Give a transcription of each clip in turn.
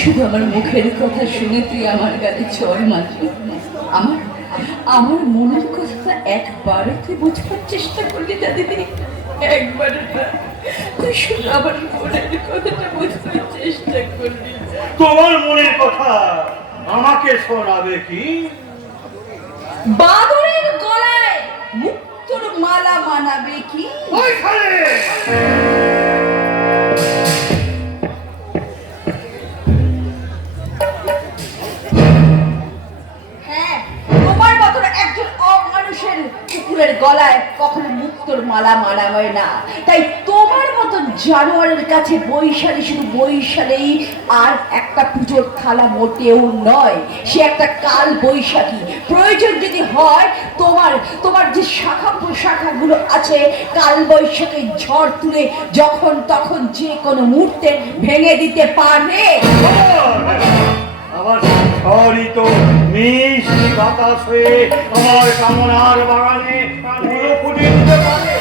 শুধু আমার মুখের কথা শুনে তুই আমার গালে চড় মারবি? আমার আমার মনের কথা একবারও তুই বুঝবার চেষ্টা করলি না দিদি? একবারও না। তুই শুধু আমার মনের কথাটা বুঝবার চেষ্টা করলি। তোমার মনের কথা আমাকে শোনাবে কি? বাদরের গলায় মুক্তোর মালা মানাবে কি? ওইখানে হ্যাঁ, তোমার মতন একজন অমানুষের কুকুরের গলায় কখনো মুক্তোর মালা মানা হয় না। তাই তোমার মতন জানোয়ারের কাছে বৈশালী শুধু বৈশালেই, আর একটা পুজোর থালা মোটেও নয়। সে একটা কাল বৈশাখী। প্রয়োজন যদি হয় তোমার তোমার যে শাখা প্রশাখাগুলো আছে, কাল বৈশাখীর ঝড় তুলে যখন তখন যে কোনো মুহূর্তে ভেঙে দিতে পারবে। আমার ঝড়িত মিষ্টি বাতাস হয়ে আমার কামনার বাগানে ফুটে দিতে পারে।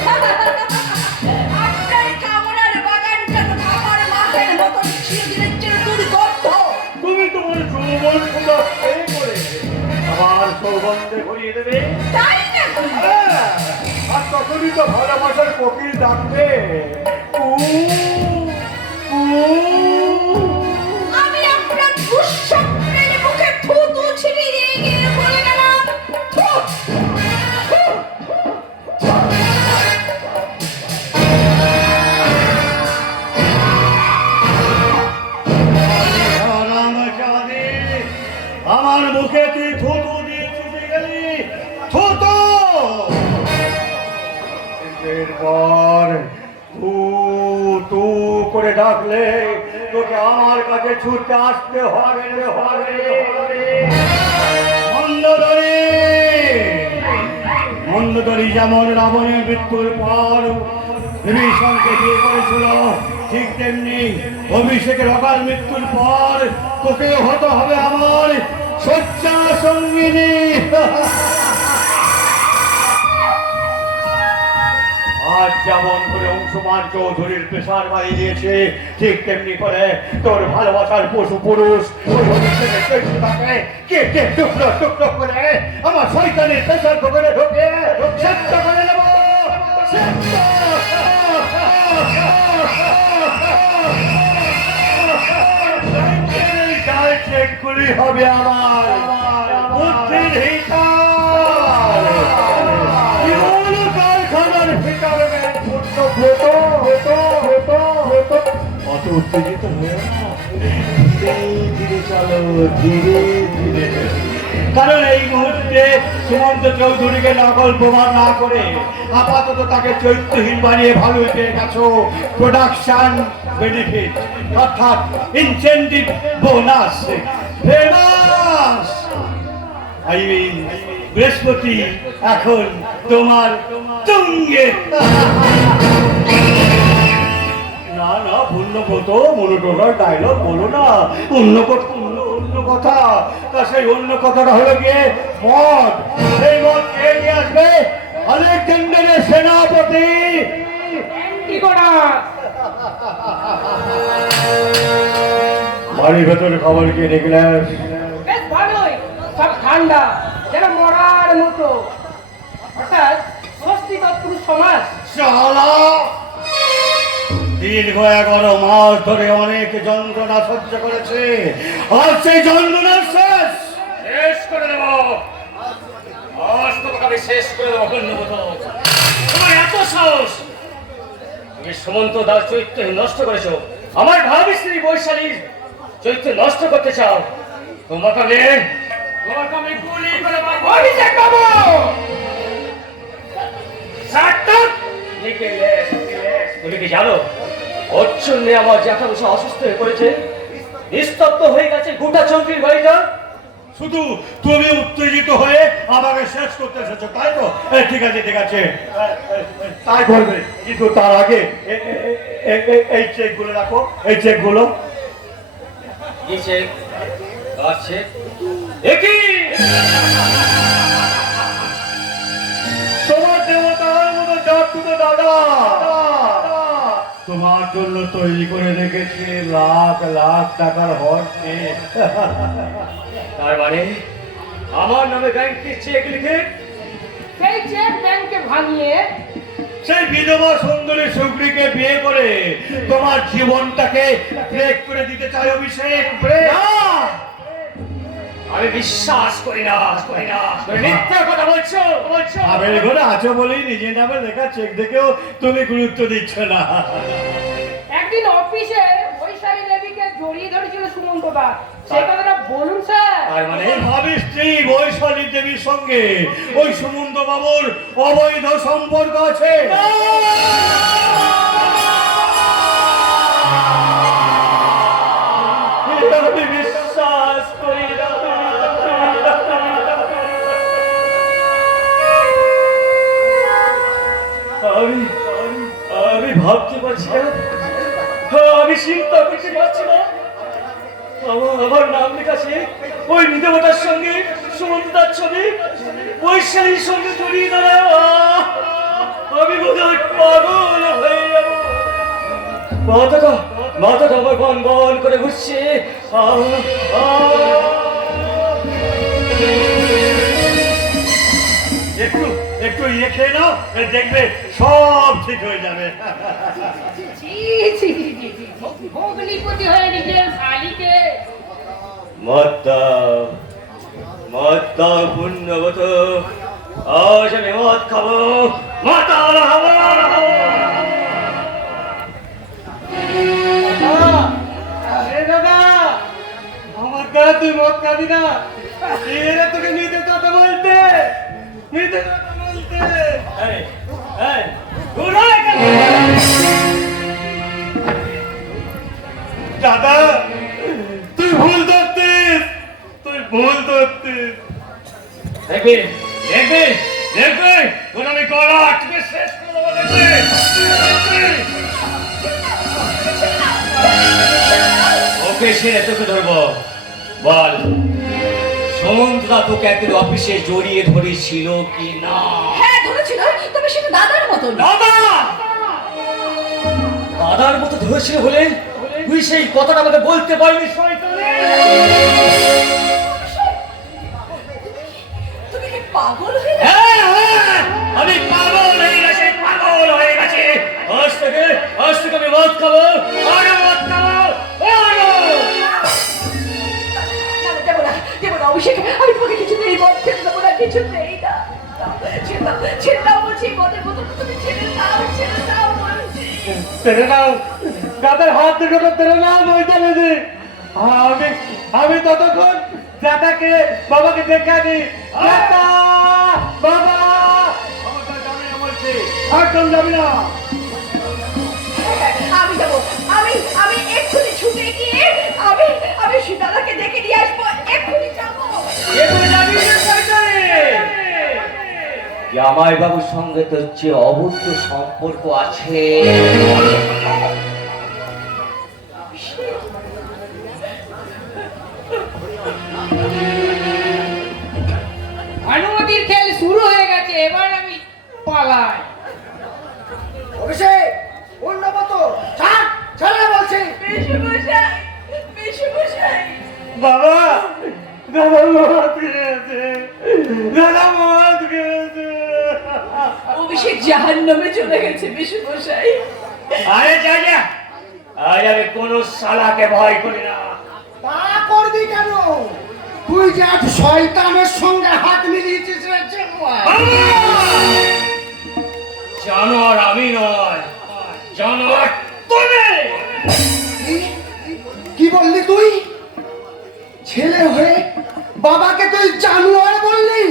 আপনার কামনার বাগানটা তো আমার মাঠের মতন চিরদিনের জন্য দুর্গন্ধ। তুমি তোমার যৌবন সুন্দর করে আমার সৌগন্ধে ভরিয়ে দেবে। তাই না? আর তখনই তো ভালোবাসার কোকিল ডাকবে। আমি আপনার দুঃস্বপ্নের মুখে থুতু ছিটিয়ে দিয়ে গিয়ে বলে গেলাম, থু, থু, থু। আমার মুখে তুই থুতু দিয়ে চুপে গেলি। থুতু এরপর তু তু করে ডাকলে তোকে আমার কাছে ছুটতে আসতে হবে মন্দোদরী। মন্দোদরী যেমন রাবণের মৃত্যুর পর বিভীষণকে বিয়ে করেছিল, ঠিক তেমনি অভিষেকের অকাল মৃত্যুর পর তোকে হতে হবে আমার শয্যা সঙ্গিনী। আজ যেমন করে অংশমান চৌধুরীর পেশার বাড়ি দিয়েছে, ঠিক তেমনি করে তোর ভালোবাসার পশু পুরুষ টুকরো টুকরো করে আমার শয়তানের পেশার দোকানে ঢোকে সেদ্ধ করে নেব। চেকগুলি হবে আমার বুদ্ধির হিসাব। কারখানার ভিতরে অত উত্তেজিত হয়ে না, ধীরে চলো, ধীরে ধীরে। কারণ এই মুহূর্তে সুমন্ত চৌধুরীকে নকল প্রমাণ না করে আপাতত তাকে চৈত্যহীন বানিয়ে ভালো পেয়ে গেছো। প্রোডাকশন বেনিফিট অর্থাৎ incentive bonus famous. I mean বৃহস্পতি এখন তোমার তুঙ্গে। না না, পূর্ণব্রত মনোটোনার ডায়লগ বলো না, অন্য কথা। তা সেই অন্য কথাটা হলো গিয়ে মদ। সেই মদ কে নিয়ে আসবে? আলেকজান্ডারের সেনাপতি। বাড়ির ভেতরে খবর কে দেখলেন? বেশ ভালোই, সব ঠান্ডা, যেন মরার মতো। হঠাৎ স্বস্তি তৎপুরুষ সমাজ। শালা দীর্ঘ 11 মাস ধরে অনেক যন্ত্রণা সহ্য করেছে, আর সেই যন্ত্রণা শেষ করে দেব। আজ তোমাকে আমি শেষ করে দেবো। তোমার এত সাহস, তুমি সুমন্ত দাস চরিত্র নষ্ট করেছো, আমার ভাবি স্ত্রী বৈশালীর চরিত্র নষ্ট করতে চাও। তোমাকে আমি গুলি করে মারবো। অভিষেক বাবু! তুমি কি জানো ওর জন্য আমার জ্যাঠামশা অসুস্থ হয়ে পড়েছে, নিস্তব্ধ হয়ে গেছে গোটা চৌকির বাড়িটা। শুধু তুমি উত্তেজিত হয়ে আমাকে শেষ করতে এসেছো, তাই তো? ঠিক আছে তাই করবে, কিন্তু তার আগে এই চেকগুলো রাখো। এই চেকগুলো কি চেক? কার চেক? একই তোমার দেবতার মতো জাত দাদা, তোমার জন্য তৈরি করে রেখেছি লাখ লাখ টাকার হর্ষে। তার মানে আমার নামে ব্যাংকে চেক লিখে সেই চেক ব্যাংকে ভাঙিয়ে সেই বিধবা সুন্দরী সুগ্রীকে বিয়ে করে তোমার জীবনটাকে ব্রেক করে দিতে চাই অভিষেক, ব্রেক। আমি বিশ্বাস করি না, তুমি মিথ্যা কথা বলছো। আবের ঘরে আছো বলেই নিজের নামে লেখা চেক দেখেও তুমি গুরুত্ব দিচ্ছ না। একদিন অফিসে বৈশালী দেবীকে জড়িয়ে ধরেছিল সুমন্ত দা, সেই কথাটা বলুন স্যার। তার মানে ভাবিস স্ত্রী বৈশালী দেবীর সঙ্গে ওই সুমন্ত বাবুর অবৈধ সম্পর্ক আছে। আমি বিশ্বাস করি না। আমি আমি ভাবতে পারছি না, আমি চিন্তা করতে পারছি না। আমার নাম লেখাছে ওই বিধবতার সঙ্গে সুমন্তার ছবি, বৈশালীর সঙ্গে জড়িয়ে দাঁড়ায়। আমি বোধহয় পাগল হয়ে যাবো। মাথাটা আমার বন বন করে ঘুরছে। একটু একটু ইয়ে খেয়ে নাও, দেখবে সব ঠিক হয়ে যাবে। ভগ্নিপতি হয়ে নিজের শালিকে মদ্দা পুণ্যবত, আজ আমি মদ খাবো, মাতাল হবো। দাদা, আমার দ্বারা তুই মদ খাবি না। এরা তোকে নিতে কথা বলতে, নিতে কথা বলতে। দাদা তুই ভুল ধরতিস, তুই ভুল ধরতিস। দেখবি দেখবি দেখবি তোর আমি গলা আটকে শেষ করে দেবো। দেখবি ওকে সেরে তোকে ধরবো। বল সমন্তদা তোকে একদিন অফিসে জড়িয়ে ধরেছিল কি না? হ্যাঁ ধরেছিল, তবে সেটা দাদার মতন। দাদার মতো ধরেছিল বলে তুই সেই কথাটা আমাকে বলতে পারবি? তুমি কি পাগল হয়ে গেছো? আমি পাগল হয়ে গেছি, পাগল হয়ে গেছি। আজ থেকে আমি মদ খাবো, আরো মদ খাবো, আরো। দেবো না, দেবো না অভিষেক, আমি তোমাকে কিছুতেই মদ খেতে দেবো না, কিছুতেই না। ছেড়ে দাও বলছি, মদের বোতলটা তুমি ছেড়ে দাও বলছি। তেরে নাও, দাদার হাত থেকে তেরে নাও বৈশালী দি। আমি ততক্ষণ দাদাকে বাবাকে দেখানি। দাদা, বাবা, একদম যাবি না। আমি যাবো, আমি এক্ষুনি ছুটে গিয়ে আমি সীতালাকে ডেকে নিয়ে আসবো, এক্ষুনি যাবো। জামাই বাবুর সঙ্গে তোর যে অবৈধ সম্পর্ক আছে, ভানুমতির খেল শুরু হয়ে গেছে, এবার আমি পালাই। অভিষেক, অন্য মতো ছাড়, ছাড়া বলছি। মেশমশাই, বাবা, দাদা মদ খেয়েছে, দাদা মদ খেয়েছে। অভিষেক জাহান্নামে চলে গেছে মেশমশাই। আরে যা যা, আজ আমি কোনো শালাকে ভয় করি না। তা করবি কেন? তুই যে আজ শয়তানের সঙ্গে হাত মিলিয়েছিস রে চেঙ্গুয়া। জানোয়ার আমি নয়, জানোয়ার তুমি। কি বললি তুই? ছেলে হয়ে বাবাকে তুই জানোয়ার বললি?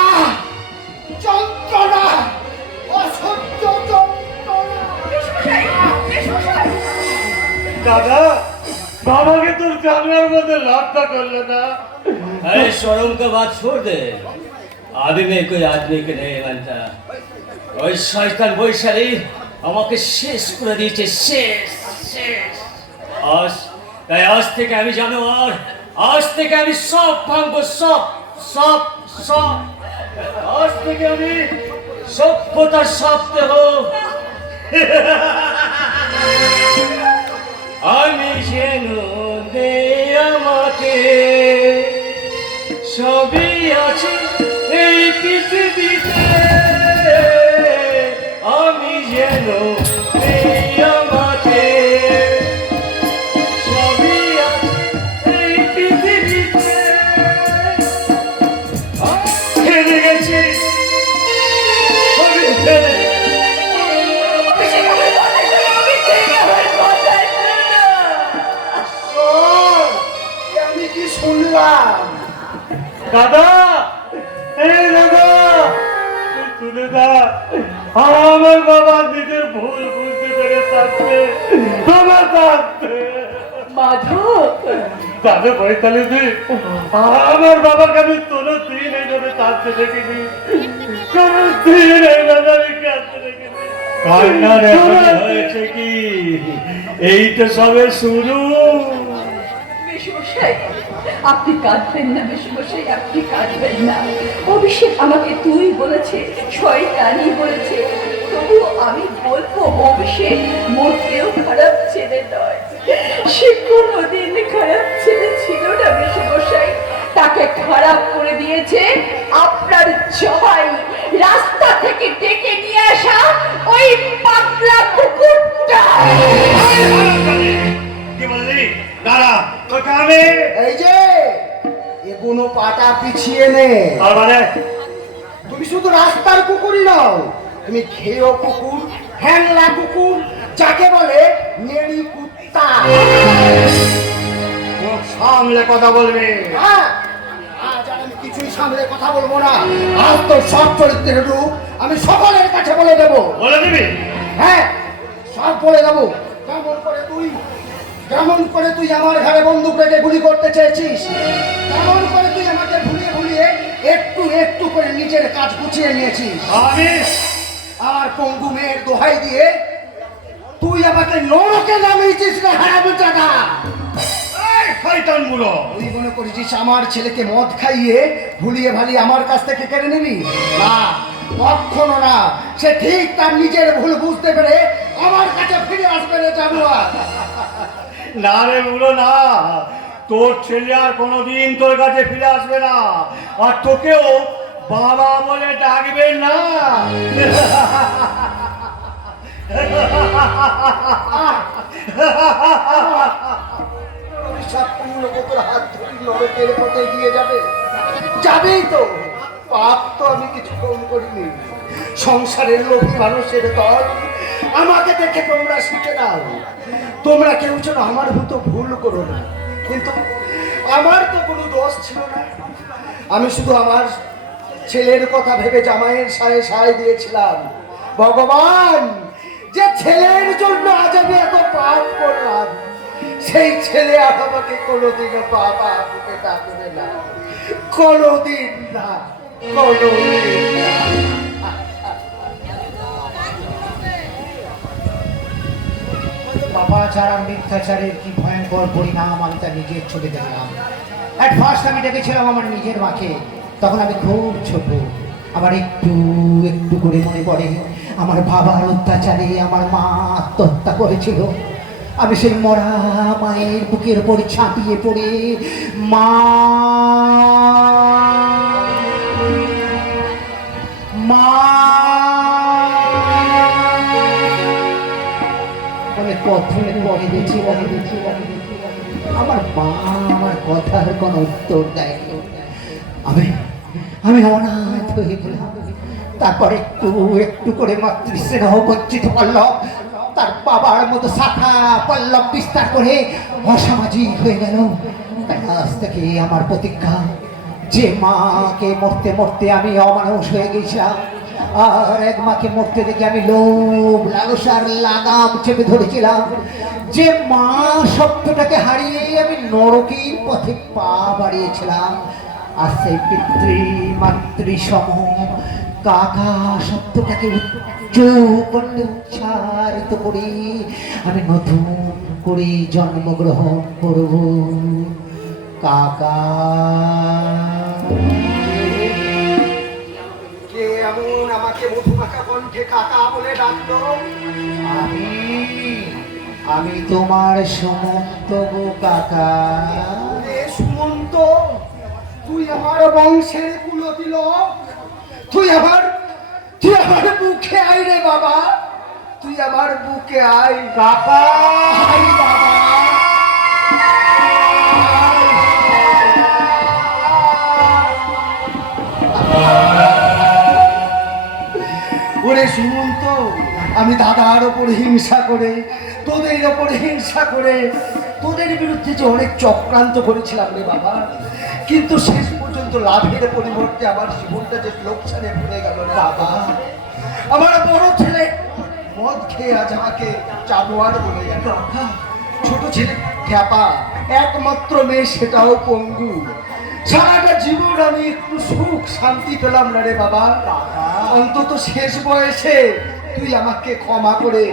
আহ, যন্ত্রণা, অসহ্য যন্ত্রণা। মেশমশাই, দাদা, বাবাকে তোর জানোয়ার মধ্যে লাভটা করলো না। अरे शर्म का बात छोड़ दे, अभी मैं कोई आदमी के नहीं मानता। ওই শয়তান বৈশালী আমাকে শেষ করে দিয়েছে, শেষ শেষ। আজ থেকে আমি জানোয়ার, আজ থেকে আমি সব ভাঙবো, সব সব সব। আজ থেকে আমি সভ্যতার সব দেব। আমি যেন নেই আমাকে, সবই আছে এই পৃথিবীতে, আমি যেন নেই আমাকে, সবই আছে এই পৃথিবীতে, হেরে গেছি আমি হেরে আমি কি শুনলাম? দাদা, এই দাদা, শুনে দা, আমার বাবা নিজের ভুল বুঝতে পেরে থাকবে, বাবা থাকবে। মাধব, দাদা বৈতালি দি, আমার বাবাকে আমি কোনো দিন এইভাবে কাঁদতে দেখিনি, কোনো দিন এইভাবে আমি কাঁদতে দেখিনি। কান্নার এখন হয়েছে কি, এই তো সবে শুরু। মেশমশাই, আপনি কাঁদবেন না মেশমশাই, আপনি কাঁদবেন না। অভিষেক আমাকে তুই বলেছে, শয়তানি বলেছে, তবু আমি বলবো অভিষেক মোটেও খারাপ ছেলে নয়। সে কোনোদিন খারাপ ছেলে ছিল না মেশমশাই। তাকে খারাপ করে দিয়েছে আপনার জবাই, রাস্তা থেকে ডেকে নিয়ে আসা ওই পাতলা কুকুরটা। কি বললি? দাঁড়া, তোকে আমি এই যে এগুলো পাটা পিছিয়ে নে। তার মানে তুমি শুধু রাস্তার কুকুরই নও, তুমি খেয়েও কুকুর, হ্যাংলা কুকুর, যাকে বলে নেড়ি কুত্তা। মুখ সামলে কথা বলবি। হ্যাঁ, আজ আর আমি কিছুই সামলে কথা বলবো না। আজ তো সব চরিত্রের রূপ আমি সকলের কাছে বলে দেবো। বলে দিবি? হ্যাঁ, সব বলে দেবো। কেমন করে তুই আমার ঘরে বন্দুক রেখে গুলি করতে চেয়েছিস, কেমন করে তুই আমাকে ভুলিয়ে ভুলিয়ে একটু একটু করে নিজের কাজ গুছিয়ে নিয়েছিস। আমি আমার পঙ্গু মেয়ের দোহাই দিয়ে তুই আমাকে নরকে নামিয়েছিস না হারামজাদা। এই শয়তান বুড়ো, তুই মনে করেছিস আমার ছেলেকে মদ খাইয়ে ভুলিয়ে ভালিয়ে আমার কাছ থেকে কেড়ে নিবি? না, কখনো না। সে ঠিক তার নিজের ভুল বুঝতে পেরে আমার কাছে ফিরে আসবে রে জানুয়া। না রে বুড়ো না, তোর ছেলে আর কোনোদিন তোর কাছে ফিরে আসবে না, আর তোকেও বাবা বলে ডাকবে না। হাত ধরে নরকের পথে দিয়ে যাবে, যাবেই তো। পাপ তো আমি কিছু কম করিনি। সংসারের লোভী মানুষের দল, আমাকে দেখে তোমরা শিখে নাও। তোমরা কেউ যেন আমার মতো ভুল করো না। কিন্তু আমার তো কোনো দোষ ছিল না। আমি শুধু আমার ছেলের কথা ভেবে জামাইয়ের সায়ে সায় দিয়েছিলাম। ভগবান, যে ছেলের জন্য আজ আমি এত পাপ করলাম, সেই ছেলে আর আমাকে কোনোদিনও বাবা বুকে ডাকবে না, কোনোদিন না, কোনোদিন না। পাপাচার আর মিথ্যাচারের কি ভয়ঙ্কর পরিণাম আমি তা নিজের চোখে দেখলাম। অ্যাট ফার্স্ট আমি দেখেছিলাম আমার নিজের মাকে, তখন আমি খুব ছোট। আমার একটু একটু করে মনে পড়ে আমার বাবার অত্যাচারে আমার মা আত্মহত্যা করেছিল। আমি সেই মরা মায়ের বুকের উপর ছাপিয়ে পড়ে মা মা বলে কথে পড়ে গেছি। আমার মা আমার কথার কোনো উত্তর দেয়নি। আমি অনাথ হয়ে গেলাম। তারপর একটু একটু করে মাতৃস্নেহ বঞ্চিত পল্লব তার বাবার মতো শাখা পল্লব বিস্তার করে অসামাজিক হয়ে গেল। তাই আজ থেকে আমার প্রতিজ্ঞা, যে মাকে মরতে মরতে আমি অমানুষ হয়ে গেছিলাম, আর এক মাকে মরতে দেখে আমি লোভ লালসার লাগাম চেপে ধরেছিলাম, যে মা শব্দটাকে হারিয়ে আমি নরকের পথে পা বাড়িয়েছিলাম, আর সেই পিতৃ মাতৃ সম কাকা শব্দটাকে উচ্চ করলে উচ্চারিত করে আমি নতুন করে জন্মগ্রহণ করব। কাকা কে এমন আমাকে মধুমাখা কণ্ঠে কাকা বলে ডাকলো? আমি আমি তোমার সুমন্ত গো কাকা। এ সুমন্ত, তুই আমার বংশের কুলতিলক, তুই আমার বুকে আয় রে বাবা, তুই আমার বুকে আয় কাকা আয় বাবা। ওরে সুমন্ত, আমি দাদার ওপর হিংসা করে, তোদের ওপর হিংসা করে, তোদের বিরুদ্ধে যে অনেক চক্রান্ত করেছিলাম রে বাবা, কিন্তু শেষ পর্যন্ত লাভের পরিবর্তে আমার জীবনটা যে লোকসানে পড়ে গেল রে বাবা। আমার বড় ছেলে মদ খেয়ে আজ আমাকে চাদোয়ার বলে গেল, ছোট ছেলে খ্যাপা, একমাত্র মেয়ে সেটাও পঙ্গু। সারাটা জীবন আমি একটু সুখ শান্তি পেলাম না রে বাবা। অন্তত শেষ বয়সে তুই আমাকে ক্ষমা করে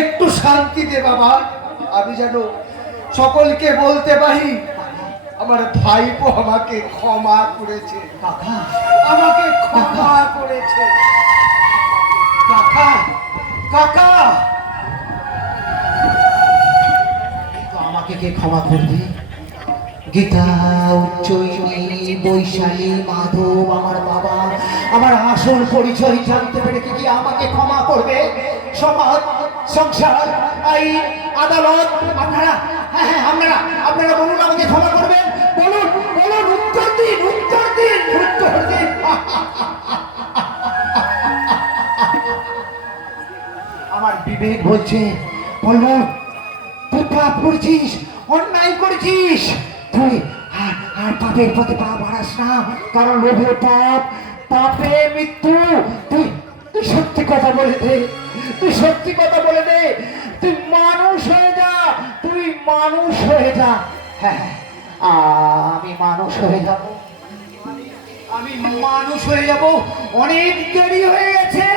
একটু শান্তি দে বাবা। আমি যেন সকলকে বলতে পারি আমার ভাইপো আমাকে ক্ষমা করেছে, কাকা আমাকে ক্ষমা করেছে। কাকা কাকা, তো আমাকে কে ক্ষমা করবে? গীতা, উচ্চৈনী, বৈশালী, মাধব, আমার বাবা আমার আসল পরিচয় জানতে পেরে কি আমাকে ক্ষমা করবে? সমাজ, সংসার, আইন, আদালত, আপনারা, হ্যাঁ হ্যাঁ আপনারা বলুন আমাকে ক্ষমা করবেন? বলুন বলুন, উত্তর দিন উত্তর দিন উত্তর দিন। আমার বিবেক বলছে পল্লব, তুই পাপ করছিস, অন্যায় করেছিস, তুই আর পাপের পথে পা বাড়াস না, কারণ লোভে পাপ, পাপে মৃত্যু। তুই তুই সত্যি কথা বলে দে, তুই সত্যি কথা বলে দে, তুই মানুষ হয়ে যা, তুই মানুষ হয়ে যা। হ্যাঁ আমি মানুষ হয়ে যাব, আমি মানুষ হয়ে যাব, অনেক দেরি হয়ে গেছে।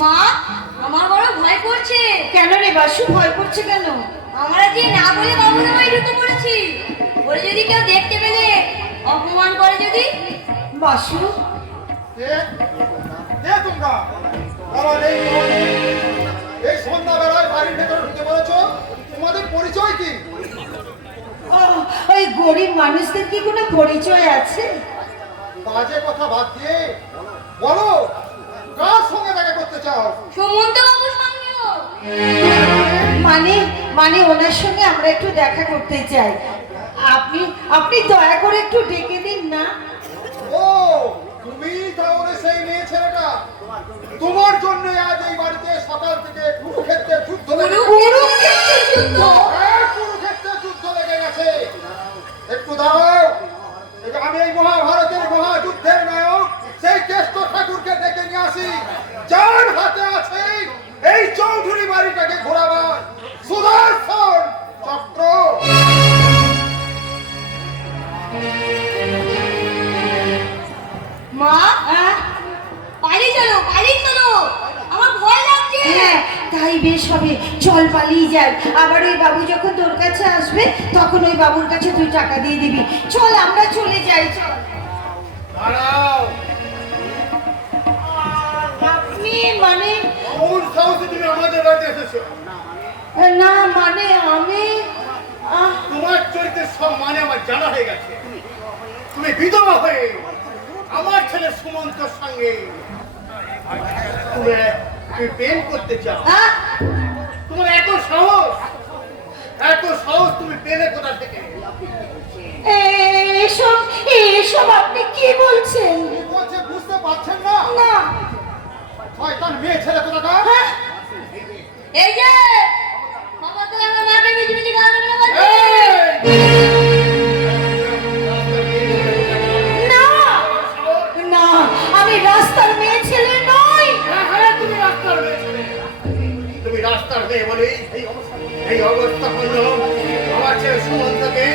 মা, আমার বড় ভয় করছে। কেন রে বাসু, ভয় করছে কেন? আমরা যে না বলে বাবুদামায় ঢুকে পড়েছি, ওরে যদি কেউ দেখতে পেলে অপমান করে যদি। বাসু, তোমরা এই সন্ধ্যাবেলায় বাড়ির ভেতরে ঢুকে পড়েছো, তোমাদের পরিচয় কি? ওই গরিব মানুষদের কি কোনো পরিচয় আছে? বাজে কথা বাদ দিয়ে বলো, কার সঙ্গে দেখা করতে চাও? সুমন্ত বাবুর সঙ্গেও। মানে মানে ওনার সঙ্গে আমরা একটু দেখা করতে চাই। আপনি আপনি দয়া করে একটু ডেকে দিন না। ও, তুমি তাহলে সেই মেয়ে ছেলেটা? তোমার জন্য আজ এই বাড়িতে সকাল থেকে কুরুক্ষেত্রের যুদ্ধ লেগে গেছে। কুরুক্ষেত্রের যুদ্ধ? হ্যাঁ, কুরুক্ষেত্রের যুদ্ধ লেগে গেছে। একটু দাঁড়াও, আমি এই মহাভারতের মহাযুদ্ধের নায়ক সেই কেষ্ট ঠাকুরকে ডেকে নিয়ে আসি, যার হাতে আছে এই চৌধুরী বাড়িটাকে ঘোরাবার সুদর্শন চক্র। মা, পালিয়ে চলো, পালিয়ে চলো, আমার ভয় লাগছে। হ্যাঁ, তাই বেশ হবে, চল পালিয়ে যাই। আবার ওই বাবু যখন তোর কাছে আসবে তখন ওই বাবুর কাছে তুই টাকা দিয়ে দিবি। চল আমরা চলে যাই, চল। দাঁড়াও, আপনি মানে? কোন সাহসে তুমি আমাদের বাড়িতে এসেছো? না মানে আমি তোমার চরিত্রের সব মানে আমার জানা হয়ে গেছে। তুমি বিধবা হয়ে আমার ছেলে সুমন্তর সঙ্গে তুমি প্রেম করতে চাও। তোমার এত সাহস তুমি পেলে কোথা থেকে? এসব এসব আপনি কি বলছেন? কি বলছে বুঝতে পারছেন না? না। শয়তান মেয়ে ছেলে কোথাকার। এই যে বাবা, তো আমার মাকে মিছি মিছি গাল দেবে বলছে। না না, আমি রাস্তার মেয়ে ছেলে নই। হ্যাঁ, তুমি রাস্তার মেয়ে ছেলে। তুমি রাস্তার মেয়ে বলেই এই অবস্থা হলো। আমার ছেলে সুমন্তকে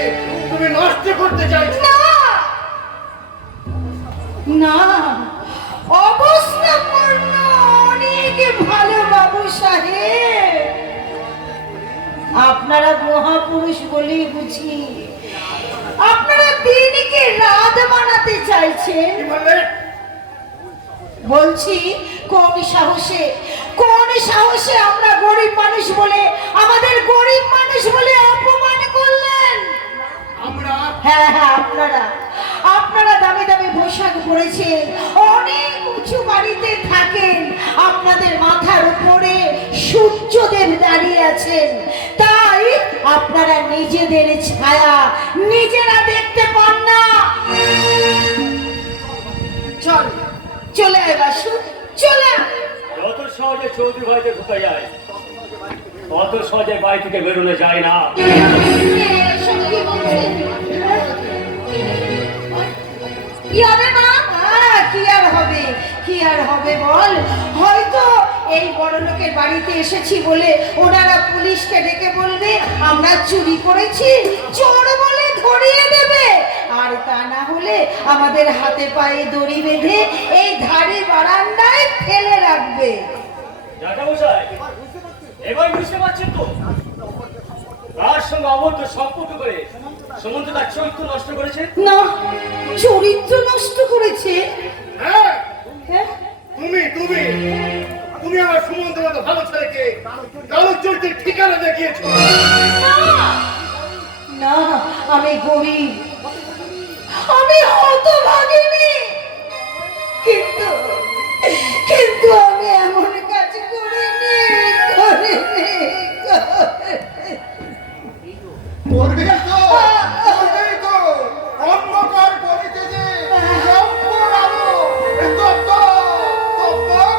তুমি নষ্ট করতে চাইছো। না না, অবস্থা পূর্ণ অনেক ভালো বাবু সাহেব। আপনারা মহাপুরুষ বলেই বুঝি আপনারা দিনকে রাত বানাতে জানাতে চাইছেন? কি বললে? বলছি কোন সাহসে আমরা গরিব মানুষ বলে, আমাদের গরিব মানুষ বলে অপমান করলেন? আমরা হ্যাঁ আপনারা দামি দামি পোশাক পরেছেন, অনেক উঁচু বাড়িতে থাকেন, আপনাদের মাথার উপরে সূর্যদেব দাঁড়িয়ে আছেন, তাই আপনারা নিজেদের ছায়া নিজেরা দেখতে পান না। চলে আয় বাসু, চলে আয়। যত সহজে চৌধুরী বাড়িতে ঢুকে যায় তত সহজে বাড়ি থেকে বেরোনো যায় না। কি হবে মা? কি আর হবে বল, হয়তো এই বড় লোকের বাড়িতে এসেছি বলে ওনারা পুলিশকে ডেকে বলবে আমরা চুরি করেছি, চোর বলে ধরিয়ে দেবে, আর তা না হলে আমাদের হাতে পায়ে দড়ি বেঁধে এই ধারে বারান্দায় ফেলে রাখবে। রাজামশাই, এবার বুঝতে পারছেন তো তার সঙ্গে অবৈধ সম্পর্ক করে সুমন্ত তার চরিত্র নষ্ট করেছে। না, চরিত্র নষ্ট করেছে? হ্যাঁ, হ্যাঁ? তুমি আমার সুমন্ত মতো ভালো ছেলেকে কালো চরিত্রের ঠিকানা দেখিয়েছো। না, আমি গরিব, আমি হতভাগিনী, কিন্তু আমি এমন কাজ করিনি। করবেই তো অন্ধকার গলিতে যে লম্বর আলো তপ্ত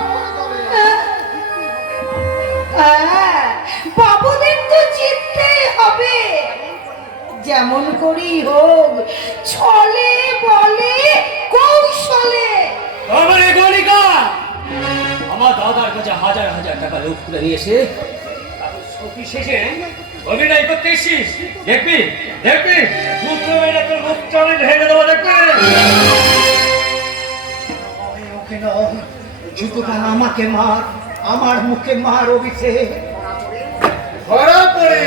করে চলে। বাবুদের তো জিততেই হবে, যেমন করি হোক, ছলে বলে কৌশলে। আমার এই গলিকা আমার দাদার কাছে হাজার হাজার টাকা লোক করে নিয়ে এসে তারপর সতী শেষে অভিনয় করতে এসেছিস। দেখবি যুদ্ধ মেরে তোর মুখ চালে ভেঙে দেবো, দেখবি। ওকে নয়, জুতোটা আমাকে মার, আমার মুখে মার অভিষেক। ধরা পড়ে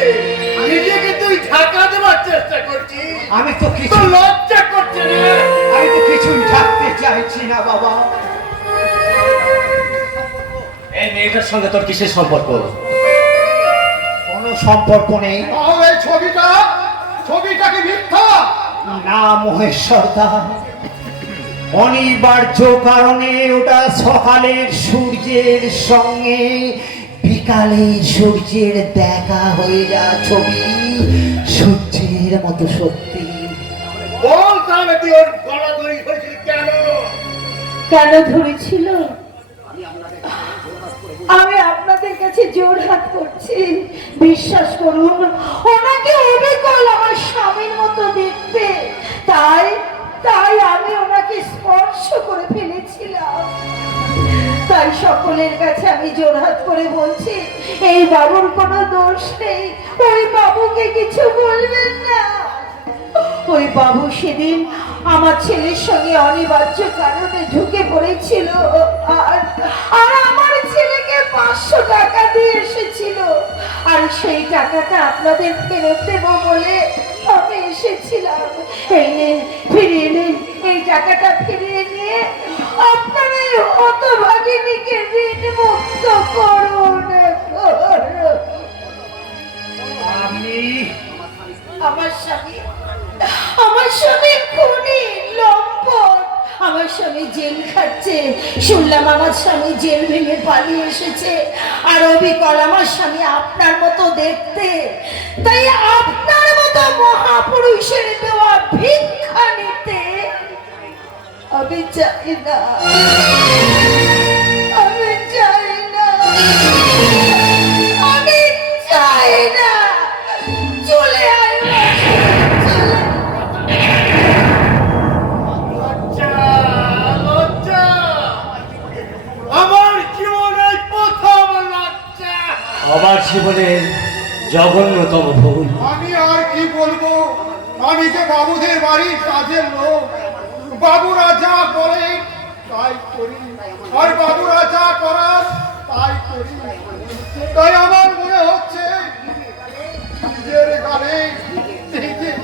নিজেকে তুই ঢাকা দেওয়ার চেষ্টা করছিস। আমি তো কিছু তোর লজ্জা করছে না? কিছুই থাকতে চাইছি না বাবা। এই মেয়েটার সঙ্গে তোর কিসের সম্পর্ক? কোনো সম্পর্ক নেই। তাহলে এই ছবিটা কি মিথ্যা? না মহেশ্বর দা, অনিবার্য কারণে ওটা সকালের সূর্যের সঙ্গে বিকালে সূর্যের দেখা হয়ে যা ছবি, সূর্যের মতো সত্যি। বল তাহলে তুই ওর গলা ধরে হয়েছিল কেন ধরেছিল? আমি আপনাদের কাছে জোড়হাত করছি, বিশ্বাস করুন, ওনাকে অবিকল আমার স্বামীর মতো দেখতে, তাই আমি ওনাকে স্পর্শ করে ফেলেছিলাম। তাই সকলের কাছে আমি জোড়হাত করে বলছি, এই বাবুর কোনো দোষ নেই, ওই বাবুকে কিছু বলবেন না। ওই বাবু সেদিন আমার ছেলের সঙ্গে অনিবার্য কারণে ঢুকে পড়েছিল, আর আমার ছেলেকে 500 টাকা দিয়ে এসেছিল, আর সেই টাকাটা আপনাদের ফেরত দেব বলে আমি এসেছিলাম। ফিরিয়ে নিন, এই টাকাটা ফিরিয়ে নিয়ে আপনারা এই হতভাগিনীকে ঋণ মুক্ত করুন। আমার স্বামী খুনি, লম্পট, আমার স্বামী জেল খাটছে, শুনলাম আমার স্বামী জেল ভেঙে পালিয়ে এসেছে, আর অবিকল আমার স্বামী আপনার মতো দেখতে, তাই আপনার মতো মহাপুরুষের দেওয়া ভিক্ষা নিতে আমি চাই না, আমি চাই না, আমি চাই না। চলে আয়, লজ্জা, আমার জীবনের প্রথম লজ্জা। আমার জীবনের জঘন্যতম ভুল। আমি আর কি বলবো, আমি যে বাবুদের বাড়ির কাজের লোক, বাবুরা যা বলে তাই করি, আর বাবুরা যা করার তাই করি, তাই আমার মনে হচ্ছে নিজের গালে নিজের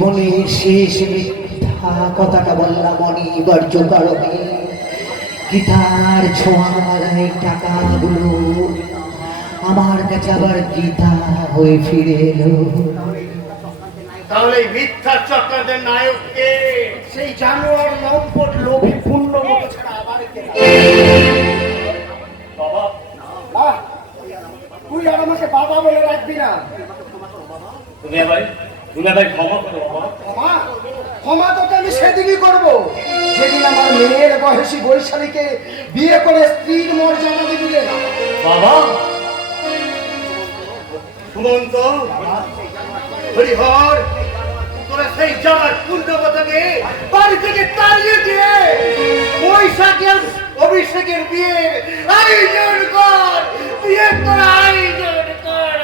জীবনের শেষ মিথ্যা কথাটা বললাম অনিবার্য কারণে গীতার ছোঁয়ার এই টাকাগুলো আমার কাছে আবার গীতা হয়ে ফিরে এলো। তাহলে এই মিথ্যা চক্রান্তের নায়ককে সেই জানোয়ার লম্পট লোভী পূর্ণ মতো ছাড়া আবার কে? বাবা আহ, তুই আর আমাকে বাবা বলে রাখবি না। তুমি ভাই ক্ষমা করো বাবা। ক্ষমা ক্ষমা তোকে আমি সেদিনই করবো যেদিন আমার মেয়ের বয়সী বৈশালীকে বিয়ে করে স্ত্রীর মর্যাদা দিবি রে। বাবা সুমন্ত, হরিহর, তোরা সেই জামার পূর্ণবতাকে বাড়ি থেকে তাড়িয়ে দিয়ে বৈশাখের অভিষেকের বিয়ে আয়োজন কর, বিয়ে তোরা আয়োজন কর,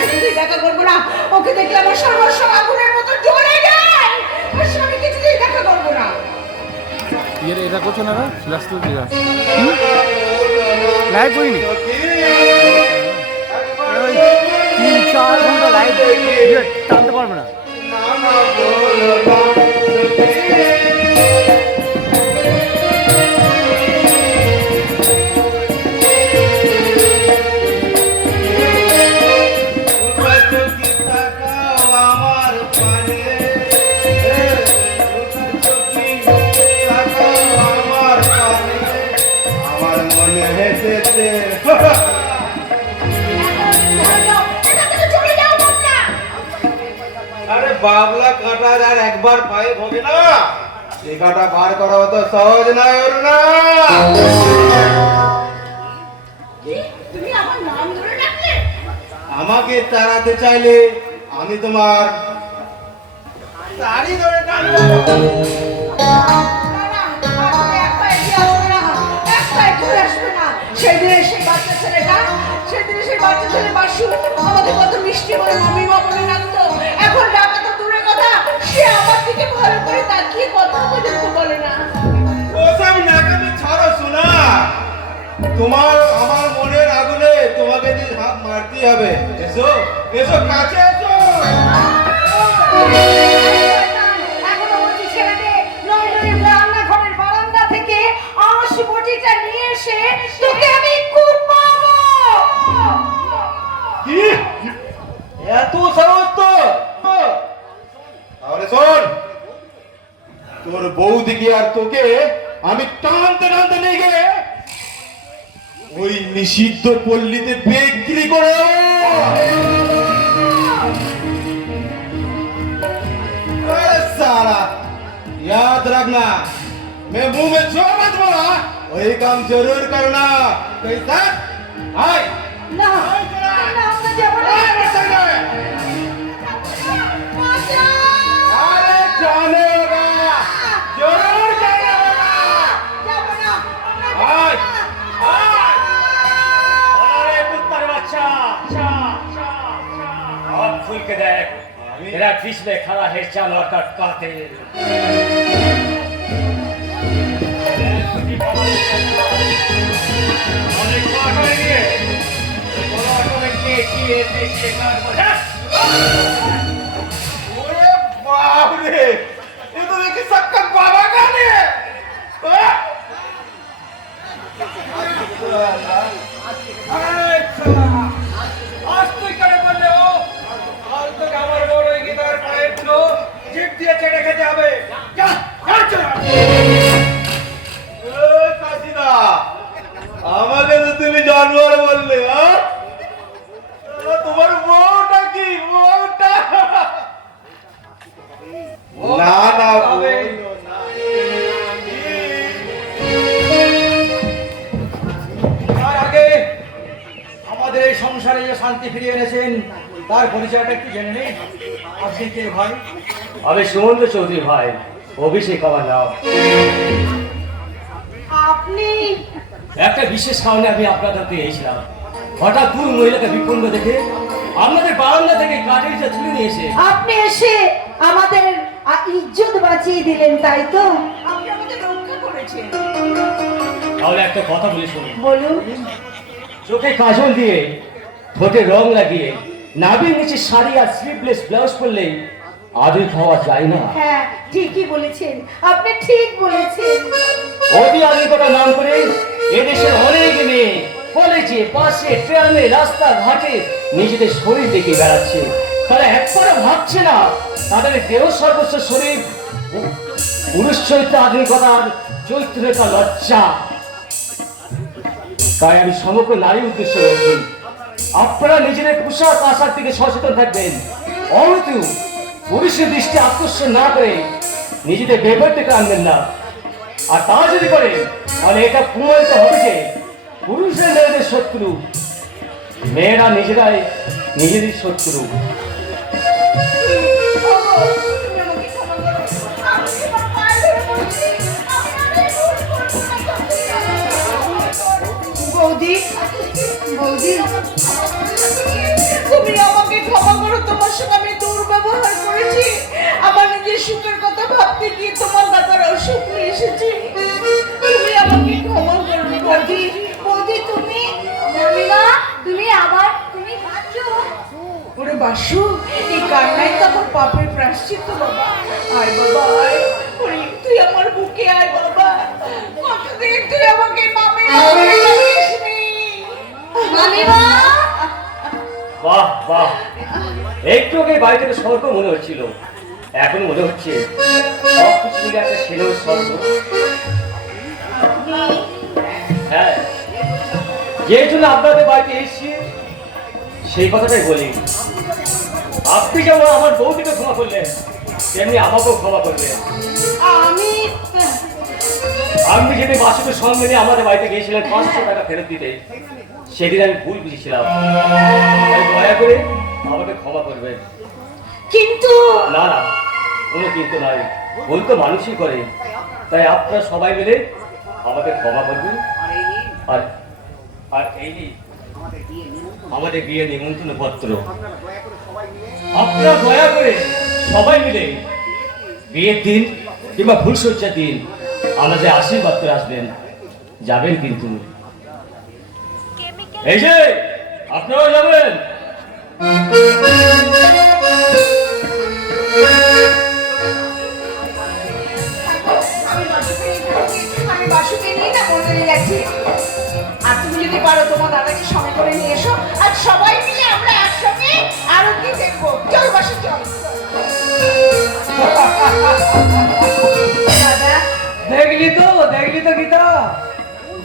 কিছুতেই দেখা করবো না, ওকে দেখলে আমার সর্বস্ব আগুনের মতো জ্বলে যায়। ওর সঙ্গে আমি কিছুতেই দেখা করবো না। এটা করছো না লাস্ট লাইভ করিনি 3-4 ঘন্টা লাইভ টানতে পারবে না। আমার মনে হেসেছে। আরে বাবলা কাঁটা আর একবার পায়ে ভোগে না, সে কাঁটা বার করা তো সহজ নয় ওর না। তুমি আমার নাম ধরে ডাকলে? আমাকে তাড়াতে চাইলে আমি তোমার তাড়ি ধরে টানবো। না, না, তুমি এক পা এগিয়ে আসবে না, এক পা এগিয়ে আসবে না। সেদিনের সেই বাচ্চা ছেলেটা, সেদিনের সেই বাচ্চা ছেলে বাসু আমাদের কত মিষ্টি বলে মামিমা বলে রাখতো। এখন ডাকা তো দূরের কথা, সে আমার দিকে ভালো করে তাকিয়ে কথা পর্যন্ত বলে না। ওসব নাকামি ছাড়ো শোনা, তোমার আমার মনের আগুনে তোমাকে দিয়ে হাত মারতেই হবে। এসো এসো কাছে এসো। এখনো বলছি ছেড়ে দে, নইলে রান্নাঘরের বারান্দা থেকে আঁশ বটিটা নিয়ে এসে তোকে আমি কুপাবো। কি এত সাহস তো? তাহলে শোন, তোর বৌদিকে আর তোকে আমি টানতে টানতে নিয়ে গেলে ওই নিষিদ্ধ পল্লীতে বিক্রি করে साला याद रखना, मैं मुंह में जो मत बोला वही काम जरूर करना। कैसा? हाय না, না, আমরা যাবো না। अरे जाने होगा, जरूर जाने होगा। যাবো না, हाय हाय अरे कुत्तर बच्चा और खुल के देख, मेरा बीच में खड़ा है जानवर का कातिल। অনেক পার হয়ে গিয়ে বড় অটোমেটিক এসে কাজ করে। ओए बाप रे, ये तो देखिए सक्कर बाबा का नहीं है। हाँ? আজ তুই কেন বললে ও আজ তোকে আমার বড় এই গীতার পায়ের ধুলো জিভ দিয়ে চেটে খেতে হবে। যা যা চল। এ কাশিদা, আমাকে তো তুমি জানোয়ার বললে। হ্যাঁ, তোমার বউটা কি? বউটা না না হবে। তার আগে আমাদের এই সংসারে যে শান্তি ফিরিয়ে এনেছেন তার পরিচয়টা একটু জেনে নেই। আপনি কে ভাই? আমি সুমন্ত চৌধুরী ভাই, অভিষেক আমার নাম। আপনি একটা বিশেষ কারণে আমি আপনাদের কাছে এসেছিলাম। হঠাৎ দূর মহিলাকে বিপন্ন দেখে আপনাদের বারান্দা থেকে কাঠের যে তুলে নিয়ে এসে আপনি এসে আমাদের ইজ্জত বাঁচিয়ে দিলেন, তাই তো? আপনি আমাদের রক্ষা করেছেন। তাহলে একটা কথা বলে শুনি। বলুন। চোখে কাজল দিয়ে, ঠোঁটে রং লাগিয়ে, নাভির নিচে শাড়ি আর স্লিভলেস ব্লাউজ পরলে আদর খাওয়া যায় না। হ্যাঁ, ঠিকই বলেছেন, আপনি ঠিক বলেছেন। অতি আধুনিকতার নাম করে এদেশের অনেক মেয়ে কলেজে, বাসে, ট্রেনে, রাস্তা ঘাটে নিজেদের শরীর দেখে বেড়াচ্ছে। তারা একবারও ভাবছে না তাদের দেহ সর্বস্ব শরীর পুরুষ চরিত্র আধুনিকতার চরিত্রটা লজ্জা। তাই আমি সমগ্র নারী উদ্দেশ্য বলছি, আপনারা নিজেদের পোশাক আশাক থেকে সচেতন থাকবেন। অমৃত্যু পুরুষের দৃষ্টি আকর্ষণ না করে নিজেদের ব্যবহার থেকে আনবেন না। আর তা যদি করেন তাহলে এটা প্রমাণিত হবে যে পুরুষের মেয়েদের শত্রু, মেয়েরা নিজেরাই নিজেদের শত্রু। বৌদি, বৌদি, তুমি আমাকে ক্ষমা করো, তোমার সঙ্গে আমি দুর্ব্যবহার করেছি। আমার নিজের সুখের কথা ভাবতে গিয়ে তোমার দাদার অসুখ নিয়ে এসেছি। তুমি আমাকে ক্ষমা করো বৌদি। বৌদি, তুমি মামিমা, তুমি আবার তুমি কাঁদছো? ওরে বাসু, এই কান্নাই তো আমার পাপের প্রায়শ্চিত্ত বাবা। আয় বাবা আয়, ওরে তুই আমার বুকে আয় বাবা। কতদিন তুই আমাকে মামিমা বলে ডাকিসনি। মামিমা, বাহ বাহ, একটু আগে বাড়ি থেকে স্বর্গ মনে হচ্ছিল, এখন মনে হচ্ছে সবকিছু মিলে একটা সেলের স্বর্গ। হ্যাঁ, যে জন্য আপনাদের বাড়িতে এসেছি সেই কথাটাই বলি। আপনি যেমন আমার বউটিকে ক্ষমা করলেন, তেমনি আমাকেও ক্ষমা করলেন। আমি যেদিন বাসুদের সঙ্গে নিয়ে আমাদের বাড়িতে গিয়েছিলেন 500 টাকা ফেরত দিতে, সেদিন আমি ভুল বুঝেছিলাম। তাই দয়া করে আমাকে ক্ষমা করবেন। কিন্তু না না, কোনো কিন্তু নাই, ভুল তো মানুষই করে। তাই আপনারা সবাই মিলে আমাকে ক্ষমা করবেন। আর আর এই নিন আমাদের বিয়ে নিমন্ত্রণ পত্র। আপনারা দয়া করে সবাই মিলে বিয়ের দিন কিংবা ফুলসজ্জার দিন আমাদের আশীর্বাদ করে আসবেন, যাবেন কিন্তু। এই যে আপনারাও যাবেন। আমি বাসুকে নিয়ে না মন্দিরে যাচ্ছি। আর তুমি যদি পারো তোমার দাদাকে সঙ্গে করে নিয়ে এসো, আর সবাই মিলে আমরা একসঙ্গে আরতি দেখবো। চল বাসু চল। দাদা, দেখলি তো গীতা,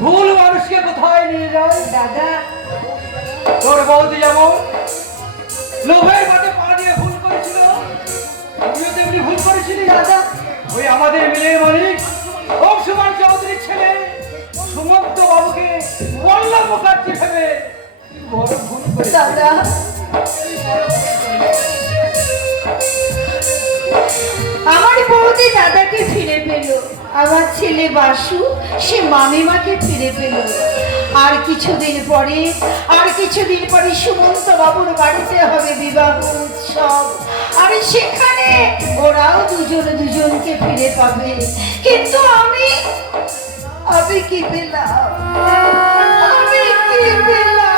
ভুল মানুষকে কোথায় নিয়ে যায়। দাদা, তোর বৌদি যেমন লোভের মাঠে পা দিয়ে ভুল করেছিল, তুমিও তেমনি ভুল করেছিলি দাদা। ওই আমাদের মিলের মালিক অংশুমান চৌধুরীর ছেলে সুমন্ত বাবুকে বল্লভ মুখার্জি ভেবে বড় ভুল করে। দাদা, আমার বৌদি দাদাকে ফিরে পেল, আমার ছেলে বাসু সে মামিমাকে ফিরে পেল। আর কিছুদিন পরে সুমন্ত বাবুর বাড়িতে হবে বিবাহ উৎসব, আর সেখানে ওরাও দুজনকে ফিরে পাবে। কিন্তু আমি কি পেলাম? আমি কি পেলাম?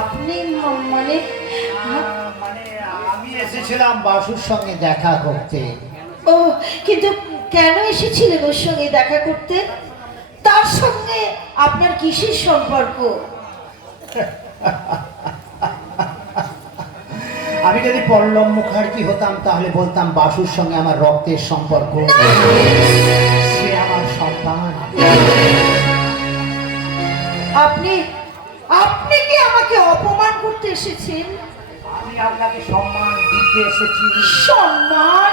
আপনি মানে আমি এসেছিলাম বাসুর সঙ্গে দেখা করতে। ও, কিন্তু কেন এসেছিলেন ওর সঙ্গে দেখা করতে? তার সঙ্গে আপনার কিসের সম্পর্ক? আমি যদি পল্লব মুখার্জি হতাম তাহলে বলতাম বাসুর সঙ্গে আমার রক্তের সম্পর্ক, সে আমার সন্তান। আপনি কি আমাকে অপমান করতে এসেছেন? আমি আপনাকে সম্মান দিতে এসেছি। সম্মান?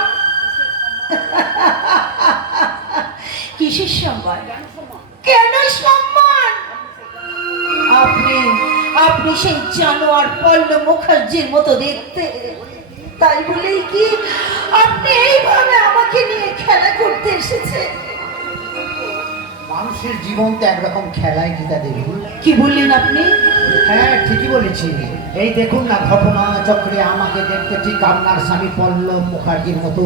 কিসের সম্মান? কেন সম্মান? আপনি সেই জানোয়ার পল্লব মুখার্জির মতো দেখতে, তাই বলেই কি আপনি এইভাবে আমাকে নিয়ে খেলা করতে এসেছেন? মানুষের জীবন তো একরকম খেলায় গীতা দেবী। কি বললেন আপনি? হ্যাঁ, ঠিকই বলেছি। এই দেখুন না ঘটনা চক্রে আমাকে দেখতে ঠিক আপনার স্বামী পল্লব মুখার্জির মতো,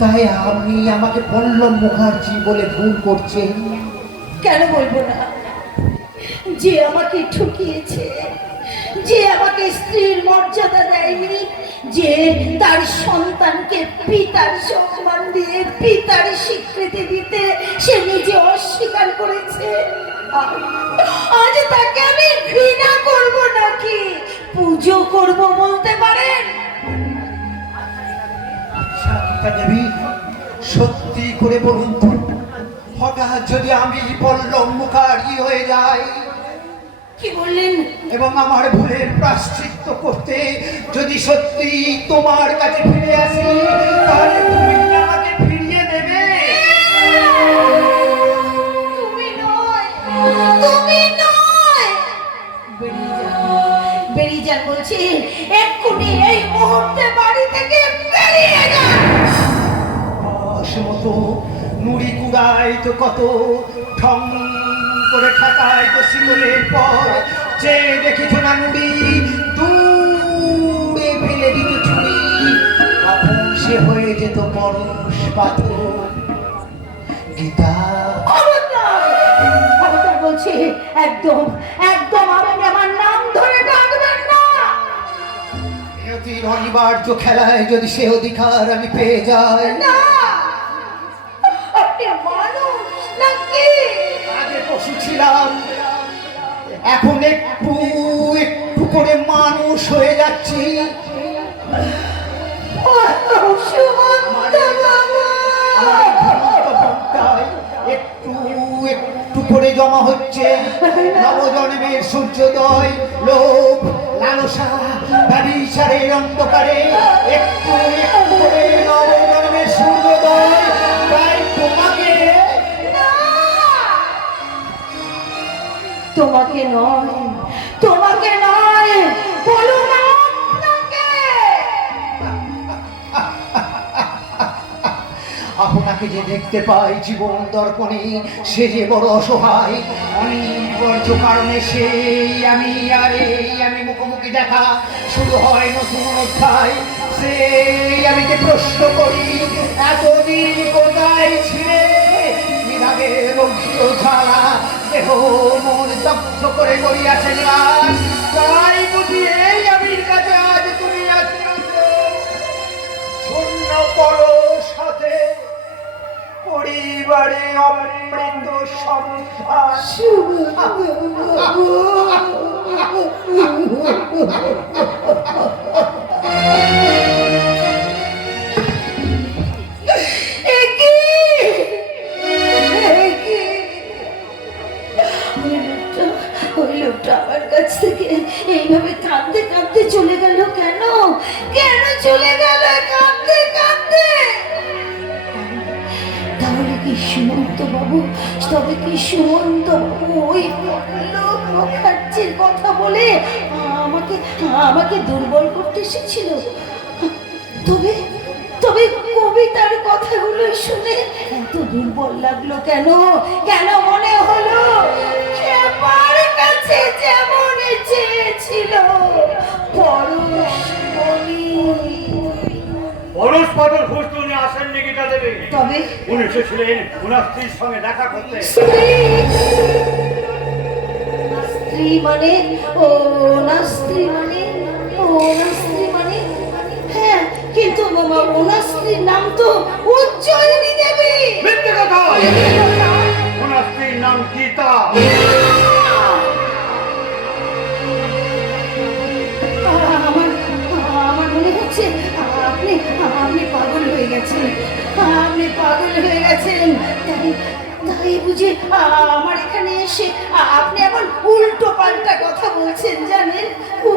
তাই আপনি আমাকে পল্লব মুখার্জি বলে ভুল করছেন। কেন বলবো না? যে আমাকে ঠকিয়েছে, যে আমাকে স্ত্রীর মর্যাদা দেয়নি, যে তার সন্তানকে পিতার সম্মান দিয়ে পিতার স্বীকৃতি দিতে সে নিজে অস্বীকার করেছে, আজ তাকে আমি ঘৃণা করব নাকি পুজো করব বলতে পারেন? আচ্ছা গীতা দেবী, সত্যি করে বলুন তো, হঠাৎ যদি আমি পল্লব মুখার্জি হয়ে যাই কি বললেন? এবং আমার ভুলের প্রায়শ্চিত্ত করতে যদি সত্যি তোমার কাছে ফিরে আসি, তাহলে তুমি কি আমাকে ফিরিয়ে দেবে? তুমি নয়, তুমি নয়, বেরিয়ে যান বলছি, এক্ষুনি এই মুহূর্তে বাড়ি থেকে বেরিয়ে যান। মতো নুড়ি কুড়াই তো কত, ঠং করে ঠাকাই তো শিমলের পর, যে দেখেছ না নুড়ি দূরে ফেলে দিত ছুরি, তখন সে হয়ে যেত পরশ পাথর। গীতা, খবরদার বলছি, একদম একদম আপনি আমার নাম ধরে ডাকবেন না। নিয়তির অনিবার্য খেলায় যদি সে অধিকার আমি পেয়ে যাই, না, আপনি মানুষ নাকি? আগে পশু ছিলাম, এখন একটু একটু করে মানুষ হয়ে যাচ্ছি। সুমন্ত বাবু, আমার এই ঘনত্ব বনটায় একটু একটু করে জমা হচ্ছে নবজন্মের সূর্যোদয়, লোভ, লালসা, ব্যভিচারের অন্ধকারে একটু একটু করে নবজন্মের সূর্যোদয়। তাই তোমাকে তোমাকে নয়, তোমাকে নয়, বলুন আপনাকে। আপনাকে যে দেখতে পাই জীবন দর্পণে, সে যে বড় অসহায়, অনিবার্য কারণে সেই আমি আর এই আমি মুখোমুখি দেখা শুরু হয় নতুন অধ্যায়। সেই আমিকে প্রশ্ন করি, এতদিন কোথায় ছিলে? বিরাগের রৌদ্র ঝাড়া দেহ মন দগ্ধ করে গড়িয়াছে গান, তাই বুঝি এই আমির কাছে আজ তুমি আছো শূন্য পরো সাথে, পরিবারে অমৃত সংসার। ওই লোকটা আমার কাছ থেকে এইভাবে কাঁদতে কাঁদতে চলে গেল কেন? কেন চলে গেল কাঁদতে কাঁদতে? তাহলে কি সুমন্ত বাবু, তবে কি সুমন্ত বাবু ওই পল্লব মুখার্জির কথা বলে আমাকে আমাকে দুর্বল করতে এসেছিল? তবে তবে কবিতার কথাগুলো শুনে এত দুর্বল লাগলো কেন? কেন মনে হলো আমার কাছে যেমন চেয়েছিল পরশমণি? পরশ পাথর ঘুষ উনি আসেননি গীতা দেবী। তবে উনি এসেছিলেন ওনার স্ত্রীর সঙ্গে দেখা করতে। স্ত্রী মানে ও না, স্ত্রী মানে ও না, স্ত্রী মানে হ্যাঁ, কিন্তু ওনার স্ত্রীর নাম তো উজ্জয়িনী দেবী। মিথ্যে কথা, ওনার স্ত্রীর নাম গীতা। আমার আমার মনে হচ্ছে আপনি আপনি পাগল হয়ে গেছেন, আপনি পাগল হয়ে গেছেন। তাই তাই বুঝি আমার এখানে এসে আপনি আবার উল্টো পাল্টা কথা বলছেন জানেন?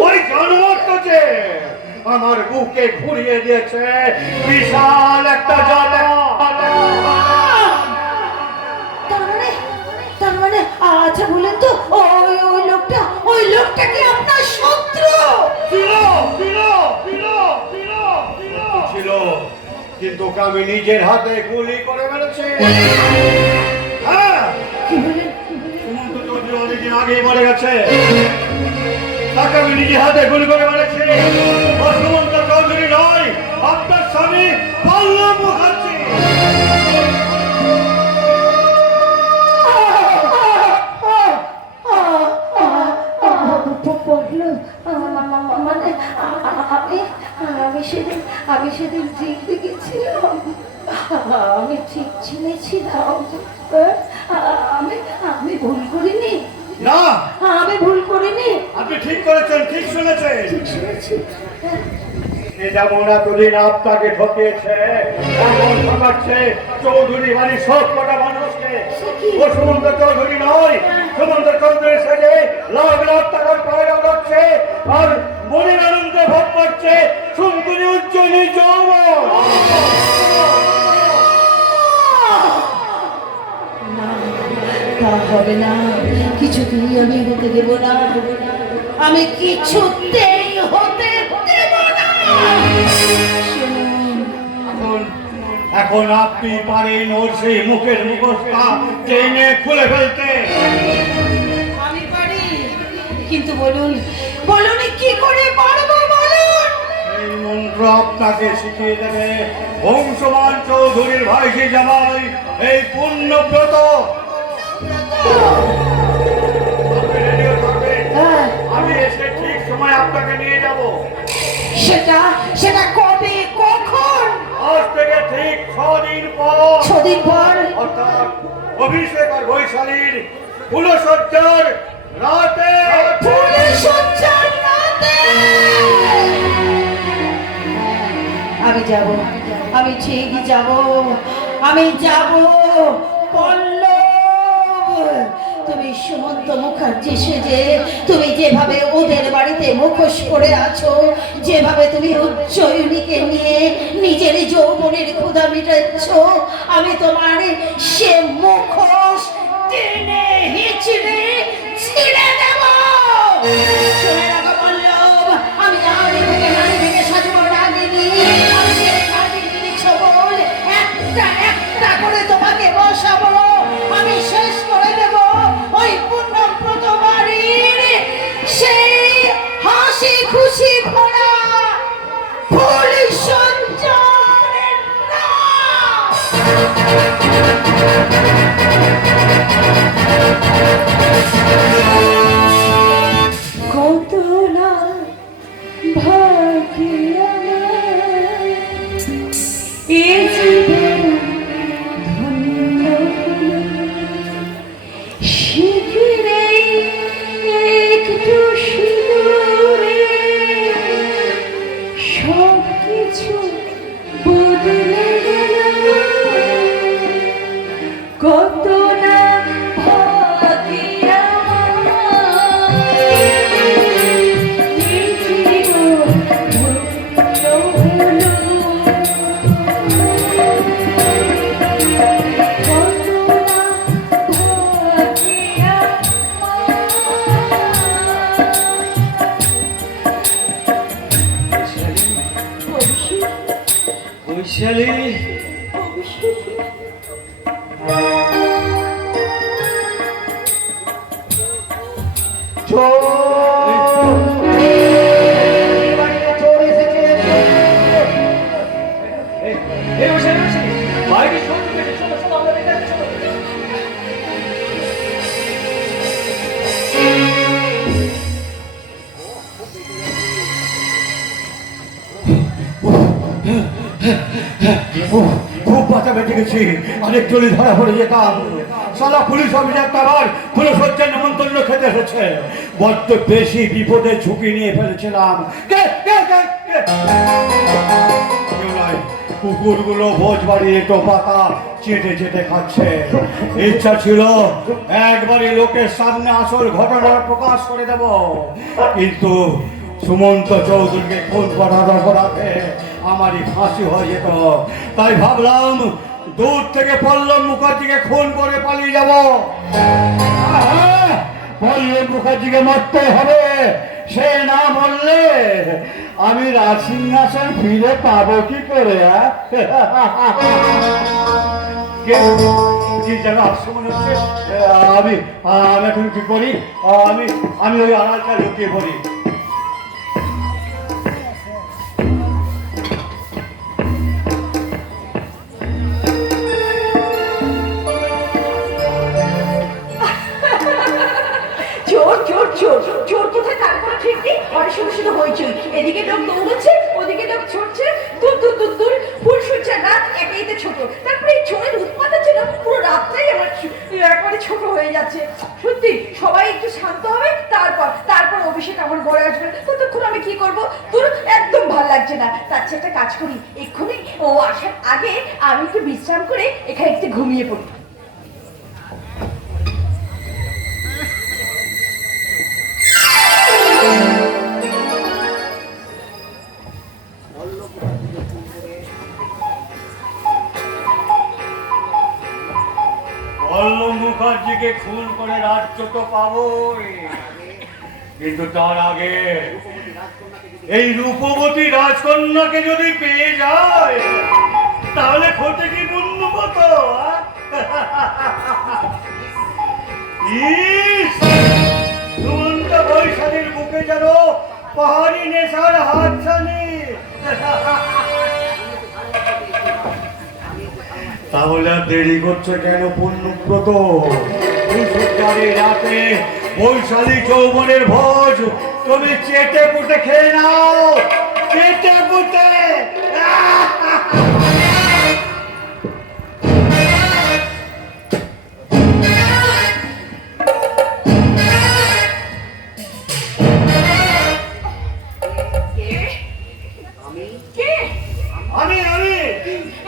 ওই জানোয়ার তো যে আমার বুকে ঘুরিয়ে দিয়েছে বিশাল একটা জ্বালা। তার মানে আচ্ছা বলেন তো, ওই লোকটা কি আপনার শত্রু? ছিল, কিন্তু ওকে আমি নিজের হাতে গুলি করে মেরেছি। হ্যাঁ, কি বলেন? সুমন্ত চৌধুরী অনেকদিন আগে মরে গেছে। তাকে আমি নিজে হাতে গুলি করে মেরেছি। ও সুমন্ত চৌধুরী নয়, আপনার স্বামী পল্লব মুখার্জি। মানে আমি সেদিন ঠিক দেখেছিলাম, আমি ঠিক চিনেছিলাম। আমি ভুল করিনি, না, আমি ভুল করিনি। আপনি ঠিক করেছেন, ঠিক শুনেছেন। ঠিক শুনেছি। এ যেমন এতদিন আপনাকে ঠকিয়েছে, এখন ঠকাচ্ছে চৌধুরী বাড়ির সব কটা মানুষকে। ও সুমন্ত চৌধুরী নয়, সুমন্ত চৌধুরী সেজে লাখ লাখ টাকার পয়সা উঠাচ্ছে আর মনের আনন্দে ভোগ করছে সুন্দরী উজ্জ্বলী যৌবন। তা হবে না, কিছুতেই আমি হতে দেব না, আমি কিছুতেই হতে দেব না। এখন আপনি পারেন ওর সেই মুখের মুখোশটা টেনে খুলে ফেলতে। আমি পারি, কিন্তু বলুন বলুন কি করে পারবো বলুন। এই মন্ত্র আপনাকে শিখিয়ে দেবে বংশমান চৌধুরীর ভাইঝি জামাই এই পুণ্যব্রত। আপনি রেডিও থাকবেন, হ্যাঁ, আমি এসে ঠিক সময় আপনাকে নিয়ে যাব। সেটা কবে কখন? আজ থেকে ঠিক 6 দিন পর, 6 দিন পর, অর্থাৎ অভিষেক আর বৈশালীর ফুলসজ্জার রাতে। ফুলসজ্জার রাতে আমি যাব, আমি ঠিকই যাব, আমি যাব। পল্লব, তুমি সুমন্ত মুখার্জি সেজে তুমি যেভাবে ওদের বাড়িতে মুখোশ পরে আছো, যেভাবে তুমি উজ্জয়িনীকে নিয়ে নিজের যৌবনের ক্ষুধা মিটাচ্ছ, আমি তোমার সে মুখোশ টেনে হিচড়ে ছিঁড়ে দেব। শুনে রাখো পল্লব, আমি নারী থেকে সাজবো রাগিনী। আমি সেই রাগিনীর ছবল একটা একটা করে তোমাকে বসাবো। আমি শেষ করে দেব ওই পুণ্যব্রত বাড়ির সেই হাসি খুশি ভরা ফুল সজ্জার রাত। কত না ভাগ্য আমার, এ জীবন ধন্য হলো। শিগগিরই একটু সিঁদুরে সবকিছু বদলে গেল। কত না ভাগ্য আমার, এই জীবন ধন্য হলো। কত না ভাগ্য আমার। বৈশালী, এই বৈশালী, বৈশালী, বাইরে শত্রু গেছে, চলো চলো আমরা দেখে আসছি, চলো। খুব বাঁচা বেঁচে গেছি, অনেক চলি ধরা পড়ে যেতাম। সালা পুলিশ অফিসারটা আবার ফুলসজ্জার নেমন্তন্ন খেতে এসেছে। বড্ড বেশি বিপদের ঝুঁকি নিয়ে ফেলেছিলাম। কেউ নয়, কুকুরগুলো ভোজ বাড়ির একটু পাতা চেটে চেটে খাচ্ছে। ইচ্ছা ছিল একবারই লোকের সামনে আসল ঘটনা প্রকাশ করে দেব, কিন্তু সুমন্ত চৌধুরীকে খুন করার অপরাধে আমারই ফাঁসি হয়ে যেত। তাই ভাবলাম দূর থেকে পল্লব মুখার্জিকে খুন করে পালিয়ে যাব। পল্লব মুখার্জিকে মরতে হবে, সে না মরলে আমি রাজসিংহাসন ফিরে পাবো কি করে? কি যেন আসছে মনে হচ্ছে। আমি এখন কি করি? আমি ওই আড়ালটা লুকিয়ে পড়ি। সত্যি ঘরে শুধু শুধু হয়েছে, এদিকে লোক দৌড়চ্ছে, ওদিকে লোক ছুটছে, দূর দূর দূর দূর ফুল সূর্যের রাত একেই তো ছোট, তারপরে এই ছোটের উৎপাত ছিল, পুরো রাতটাই আমার একবারে ছোট হয়ে যাচ্ছে। সত্যি সবাই একটু শান্ত হবে, তারপর অভিষেক আমার ঘরে আসবে, ততক্ষণ আমি কি করব? তোর একদম ভালো লাগছে না। তার চেয়ে একটা কাজ করি, এক্ষুনি ও আসার আগে আমি একটু বিশ্রাম করে এখানে একটু ঘুমিয়ে পড়ি। বল্লভ মুখার্জিকে খুন করে রাজ্য তো পাবোই, কিন্তু তার আগে এই রূপবতী রাজকন্যাকে যদি পেয়ে যায় তাহলে ঘটে কি পুণ্য কত? সুমন্ত বৈশালীর বুকে যেন পাহাড়ি নেশার হাতছানি। তাহলে আর দেরি করছে কেন পুণ্যব্রত? এই সরকারি রাতে বৈশালী যৌবনের ভোজ তুমি চেটে পুটে খেয়ে নাও, চেটে পুটে। কে? আমি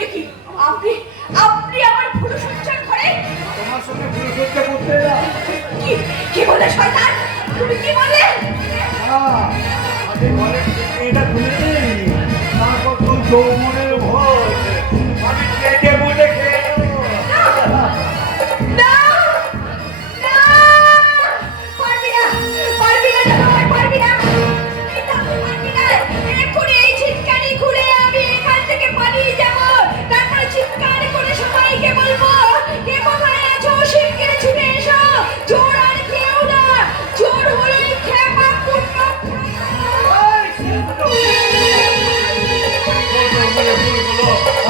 এ কি? আপনি আমার পুরো সঞ্চার ঘরে? তোমার সঙ্গে পুরুষত্ব করতে না। কি বলে শয়তান? তুমি কি বলে? আগে ঘরে এটা খুলে নেই, তারপর তুই যৌবনের ভোজ আমি চেটে পুটে খেয়ে নেবো। না না, পারবি না, পারবি না জামাই, পারবি না, এটা তুই পারবি না। এক্ষুনি এই চিৎকারি ঘুরে আমি এখান থেকে পালিয়ে যাব, তারপরে চিৎকার করে সবাইকে বলবো, কে কোথায় আছো শিগগির ছুটে এসো। জোর আর কেউ না, জোর হলে খেপা পূর্ণ।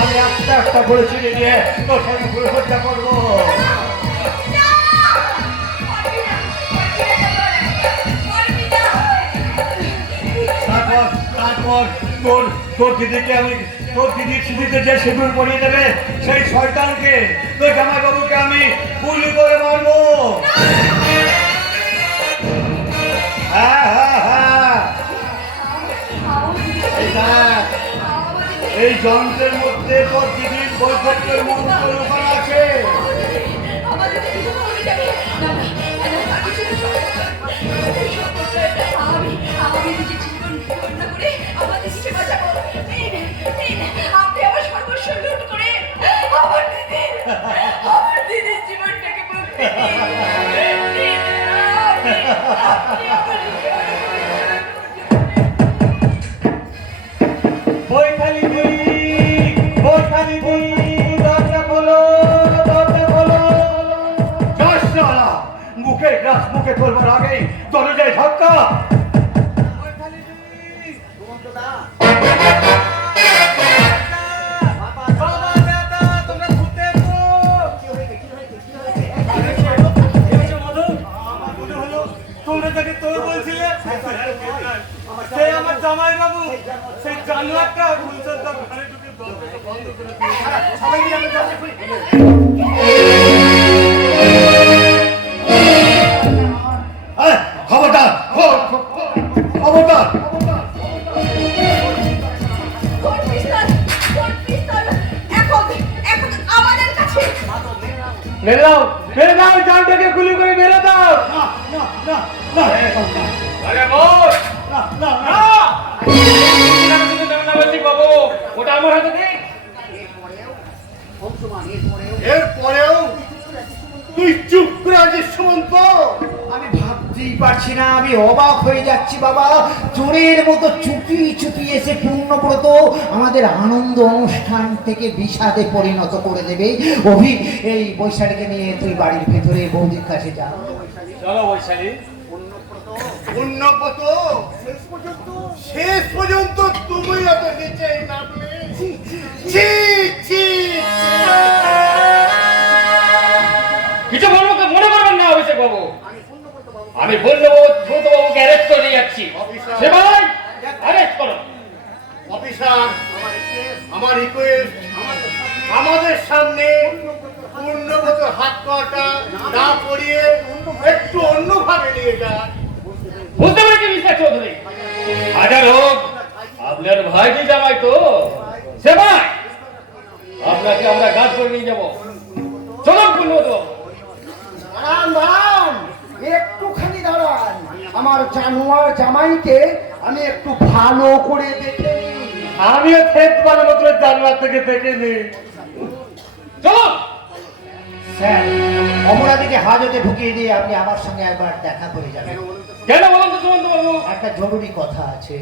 আমি একটা একটা করে ছিঁড়ে নিয়ে তোর সঙ্গে পুরুষত্ব করবো। তারপর তোর দিদিকে আমি তোর দিদির স্মৃতিতে যে সিঁদুর পরিয়ে দেবে সেই শয়তানকে তোর জামাইবাবুকে আমি গুলি করে মারবো। হ্যাঁ হ্যাঁ হ্যাঁ, এই দেখ, এই যন্ত্রের মধ্যে তোর দিদির বৈঠকের মন্ত্র লুকানো আছে। আমি নিজের জীবন বিপন্ন করে আমাদের দিকে বাঁচাবো। আপনি আমার সর্বস্ব লুট করে আমার দিদির জীবনটাকে মুক্তি দিন। আপনি আমার বৈঠালি দরজা খোলো, দরজা খোলো। যাস না, মুখে গ্রাস মুখে তোলবার আগেই দরজায় ধাক্কা। তোমরা তাকে তোর বলছিলে, সেই আমার জামাই বাবু, সেই জানোয়ারটা ভুলচন্দ্র ঘরে ঢুকে দরজা বন্ধ করে সবাই মিলে আমরা দরজা খুলি। খবরদার, খবরদার। এখন আমাদের কাছে মেরে দাও, মেরে দাও, জানটাকে গুলি করে মেরে দাও। না না না আরে মোর না না না, তুমি দেবে না বলছি বাবু, ওটা আমার হাতে দে। এরপরেও তুই চুপ করে আছিস সুমন্ত? আমি ভাবতেই পারছি না, আমি অবাক হয়ে যাচ্ছি বাবা। চোরের মতো চুপি চুপি এসে পূর্ণব্রত আমাদের আনন্দ অনুষ্ঠান থেকে বিষাদে পরিণত করে দেবে। এই বৈশালীকে নিয়ে তুই বাড়ির ভেতরে বৌদির কাছে যা। চলো বৈশালী। পূর্ণব্রত শেষ পর্যন্ত তুমি এত নিচে নামলে? ছি ছি। কিছু বলবো তো মনে করবেন না অভিষেক বাবু, আমি বলবো দ্রুত বাবুকে অ্যারেস্ট করে নিয়ে যাচ্ছি। যাচ্ছি। সেবাই অ্যারেস্ট করো। অফিসার, আমার রিকোয়েস্ট, আমাদের সামনে পূর্ণগত হাত পাটা না পরিয়ে একটু অন্যভাবে নিয়ে যান। বুঝতে পেরেছি মিস্টার চৌধুরী, হাজার হোক আপনার ভাইটি জামাই তো। সেবাই আপনাকে আমরা গাছ করে নিয়ে যাবো। চলুন পূর্ণবত। দাঁড়ান দাঁড়ান, একটুখানি দাঁড়ান, আমার জানোয়ার জামাইকে আমি একটু ভালো করে দেখে নিই। আমিও থেট বানানো করে জানলার থেকে দেখে নিই। চলুন। স্যার, অপরাধীকে হাজতে ঢুকিয়ে দিয়ে আপনি আমার সঙ্গে একবার দেখা করে যাবেন। কেন বলুন তো সুমন্ত বাবু? একটা জরুরি কথা আছে।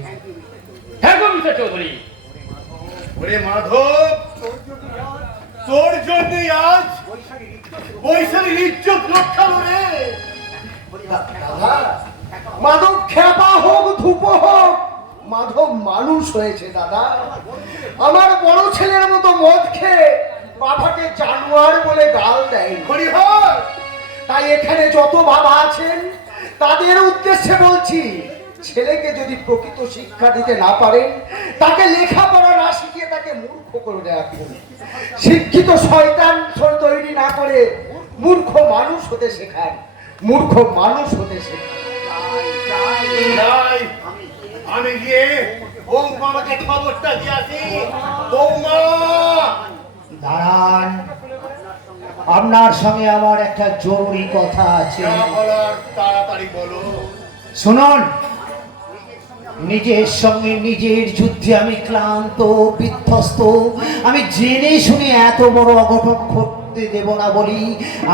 হ্যাঁ গো মিস্টার চৌধুরী। ওরে মাধব, তোর জন্য আজ বৈশালীর ইজ্জত রক্ষা করে। মাধব খেপা হোক ধূপ হোক, মাধব মানুষ হয়েছে দাদা। আমার বড় ছেলের মতো মদ খেয়ে বাবাকে জানোয়ার বলে গাল দেয় হরিহর। তাই এখানে যত বাবা আছেন তাদের উদ্দেশ্যে বলছি, ছেলেকে যদি প্রকৃত শিক্ষা দিতে না পারেন, তাকে লেখাপড়া না শিখিয়ে তাকে মূর্খ করে রাখুন। শিক্ষিত শয়তান তৈরি না করে মূর্খ মানুষ হতে শেখান, মূর্খ মানুষ হতে শেখান। আমি গিয়ে বৌমাকে খবরটা দিয়ে আসি। বৌমা, দাঁড়ান, আপনার সঙ্গে আমার একটা জরুরি কথা আছে। যা বলার তাড়াতাড়ি বলো। শুনুন, নিজের সঙ্গে নিজের যুদ্ধে আমি ক্লান্ত বিধ্বস্ত। আমি জেনে শুনে এত বড় অঘটন ঘটতে দেব না বলি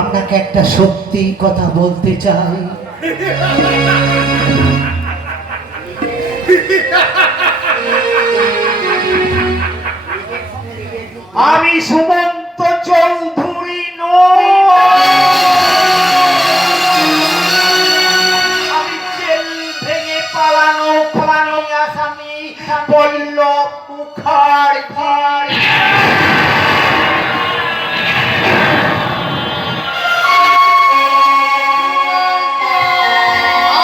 আপনাকে একটা সত্যি কথা বলতে চাই। আমি সুমন্ত চৌধুরী নই। আমি জেল ভেঙে পালানো আসামি পল্লব মুখার্জি।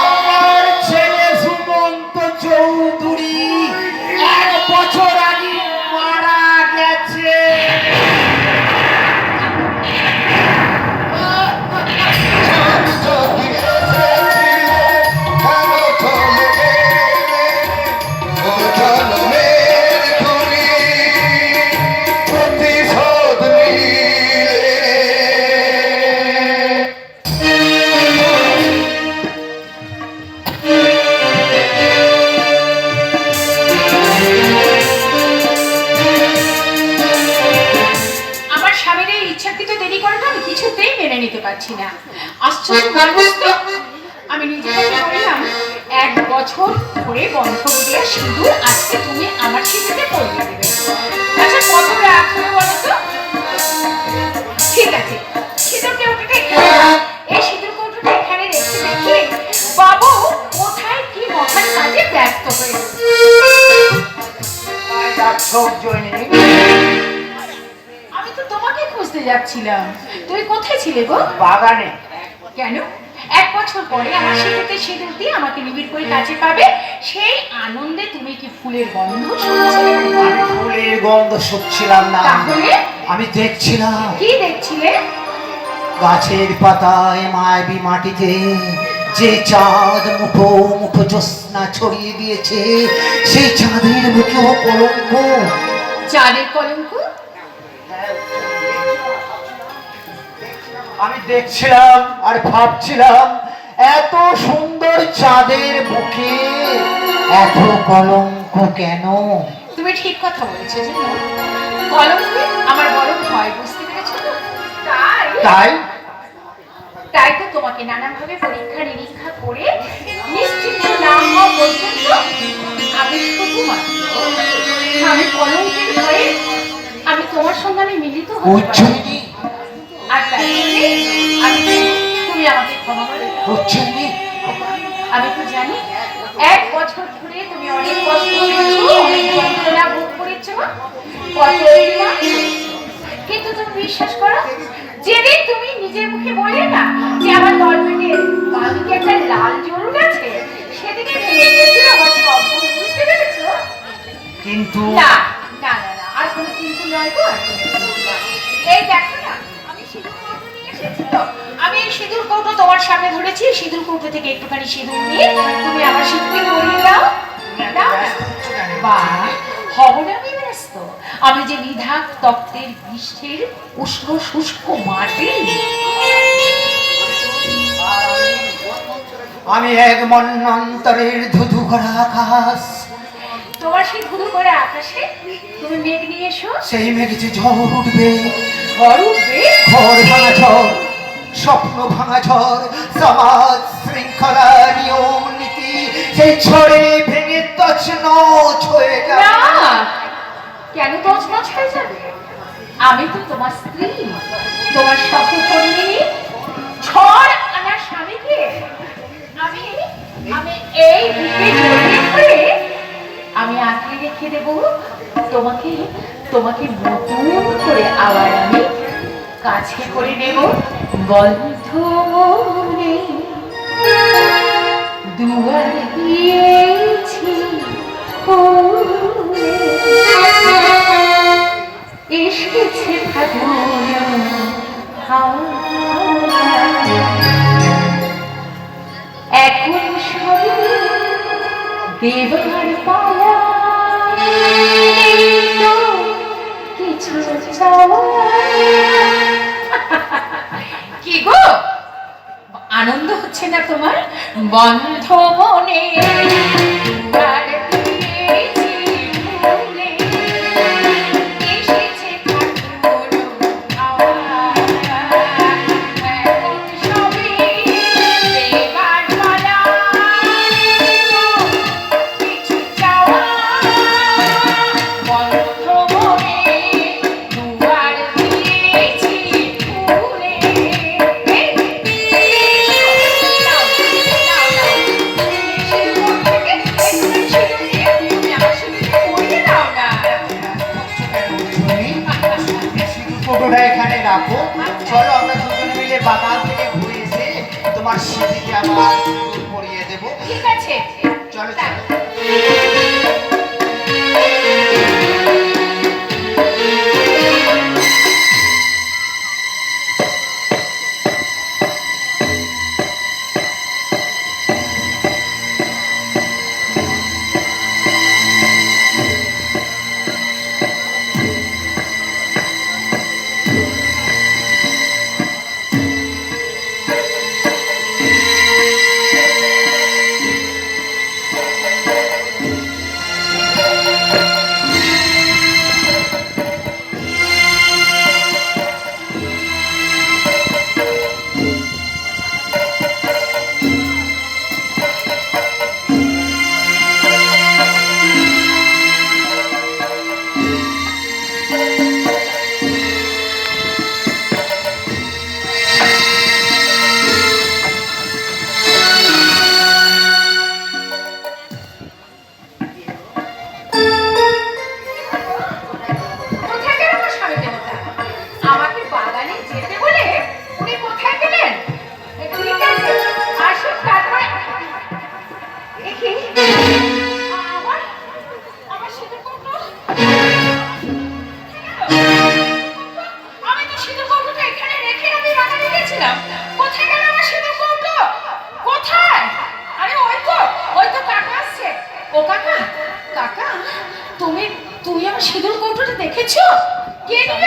আমার ছেলে সুমন্ত চৌধুরী 1 বছর আগে মারা গেছে। আমার স্বামীর এই ইচ্ছাকৃত দেরি করাটা আমি কিছুতেই মেনে নিতে পারছি না। আশ্চর্য মানুষ তো। আমি নিজে থেকে বললাম, 1 বছর ধরে বন্ধ দিয়ে সিঁদুর আজকে তুমি আমার সিঁদুরে পরিয়ে দেবে। আচ্ছা কত রাত হলো বলো তো? ঠিক আছে, সিঁদুর কৌটোটা এখানে রাখ। এই সিঁদুর কৌটোটা এখানে রেখে দেখি বাবু কোথায় কি মহান কাজে ব্যস্ত হয়েছে। আমি তো তোমাকে খুঁজতে যাচ্ছিলাম, তুমি কোথায় ছিলে গো? বাগানে। কেন? 1 বছর পরে আমার সিঁদুরতে সিঁদুর দিয়ে আমাকে নিবিড় করে কাছে পাবে, সেই আনন্দে তুমি কি ফুলের গন্ধ শুকছিলে? আমি ফুলের গন্ধ শুকছিলাম না, তাহলে আমি দেখছিলাম কি দেখছিলে? গাছের পাতায় মায়াবী মাটিতে যে চাঁদ মুঠো মুঠো জ্যোৎস্না ছড়িয়ে দিয়েছে, সেই চাঁদের মুখেও কলঙ্ক। চাঁদের কলঙ্ক? আমি দেখছিলাম আর ভাবছিলাম, এত সুন্দর চাঁদের মুখে এত কলঙ্ক কেন? তুমি ঠিক কথা বলেছো জানো, কলঙ্কে আমার বড় ভয়, বুঝতে পেরেছো তো? তাই তাই তো তোমাকে নানাভাবে পরীক্ষা নিরীক্ষা করে নিশ্চিত না হওয়া পর্যন্ত আমি শুধুমাত্র আমি কলঙ্কের ভয়ে আমি তোমার সঙ্গে আমি মিলিত হতে পারি। উজ্জয়িনী, আর তাই জন্যে আমি তুমি আমাকে ক্ষমা করে দাও। উজ্জয়িনী, আমি তো জানি 1 বছর ধরে তুমি অনেক কষ্ট করেছো, অনেক যন্ত্রণা ভোগ করেছো, কত অভিমান করেছো। কিন্তু তুমি বিশ্বাস করো, যেদিন তুমি নিজের মুখে বললে না যে আমার দলবেটের বাঁদিকে একটা লাল জরুর আছে, সেদিকে ভেঙে গিয়েছিল আমার সম্পূর্ণ, বুঝতে পেরেছো? কিন্তু না না না না, আর কোনো কিন্তু নয় গো, আর কোনো কিন্তু নয়। এই দেখো না, আমি সিঁদুর কৌটো নিয়ে এসেছি তো। আমি এই সিঁদুর কৌটো তোমার সামনে ধরেছি, সিঁদুর কৌটো থেকে একটুখানি সিঁদুর নিয়ে তুমি আমার সিঁদুরকে ধরিয়ে দাও। দাও না? বাহ, হব না আমি ব্যস্ত। আমি যে নিধাক তপ্তের গ্রীষ্মের উষ্ণ শুষ্ক মাটি। আমি এক মন্বন্তরের ধুধু করা আকাশ, তোমার সেই ধুধু করে আকাশে তুমি মেঘ নিয়ে এসো। সেই মেঘে যে ঝড় উঠবে, ঝড় উঠবে, ঘর ভাঙা ঝড়, স্বপ্ন ভাঙা ঝড়, সমাজ শৃঙ্খলা নিয়ম নীতি সেই ঝড়ে ভেঙে তছনছ হয়ে না যাবে। কেন তছনছ হয়ে যাবে? আমি তো তোমার স্ত্রী, তোমার সহকর্মী, ঝড় আনার স্বামীকে আমি আমি এই বুকে জড়িয়ে ধরে আমি আঁকড়ে রেখে দেব তোমাকে। তোমাকে নতুন করে আবার আমি কাছে করে নেব। বন্ধ মনে দুয়ার দিয়েছি খুলে, এসেছে ফাগুন হাওয়া, এখন সবে দেবার পালা, তো কিছু চাওয়া। কি গো, আনন্দ হচ্ছে না তোমার? বন্ধ মনে দুয়ার দিয়েছি খুলে, এসেছে ফাগুন হাওয়া, এখন সবে দেবার পালা, কিছু চাওয়া। বন্ধ মনে দুয়ার দিয়েছি খুলে। ফটোটা এখানে রাখো, চলো আমরা দুজনে মিলে বাগান থেকে ঘুরে এসে তোমার স্মৃতিকে আবার সিঁদুর পরিয়ে দেবো। ঠিক আছে, চলো তা- চলো। কোথায় গেল আমার স্বামী দেবতা? আমাকে বাগানে যেতে বলে উনি কোথায় গেলেন? ঠিক আছে, আসুন তারপরে দেখি। আমার আমার সিঁদুর কৌটো, আমি তো সিঁদুর কৌটোটা এখানে রেখে আমি বাগানে গেছিলাম। কোথায় গেল আমার সিঁদুর কৌটো? কোথায়? আরে ওই তো কাকা আসছে। ও কাকা, কাকা, তুমি তুমি আমার সিঁদুর কৌটোটা দেখেছো? কে নিল?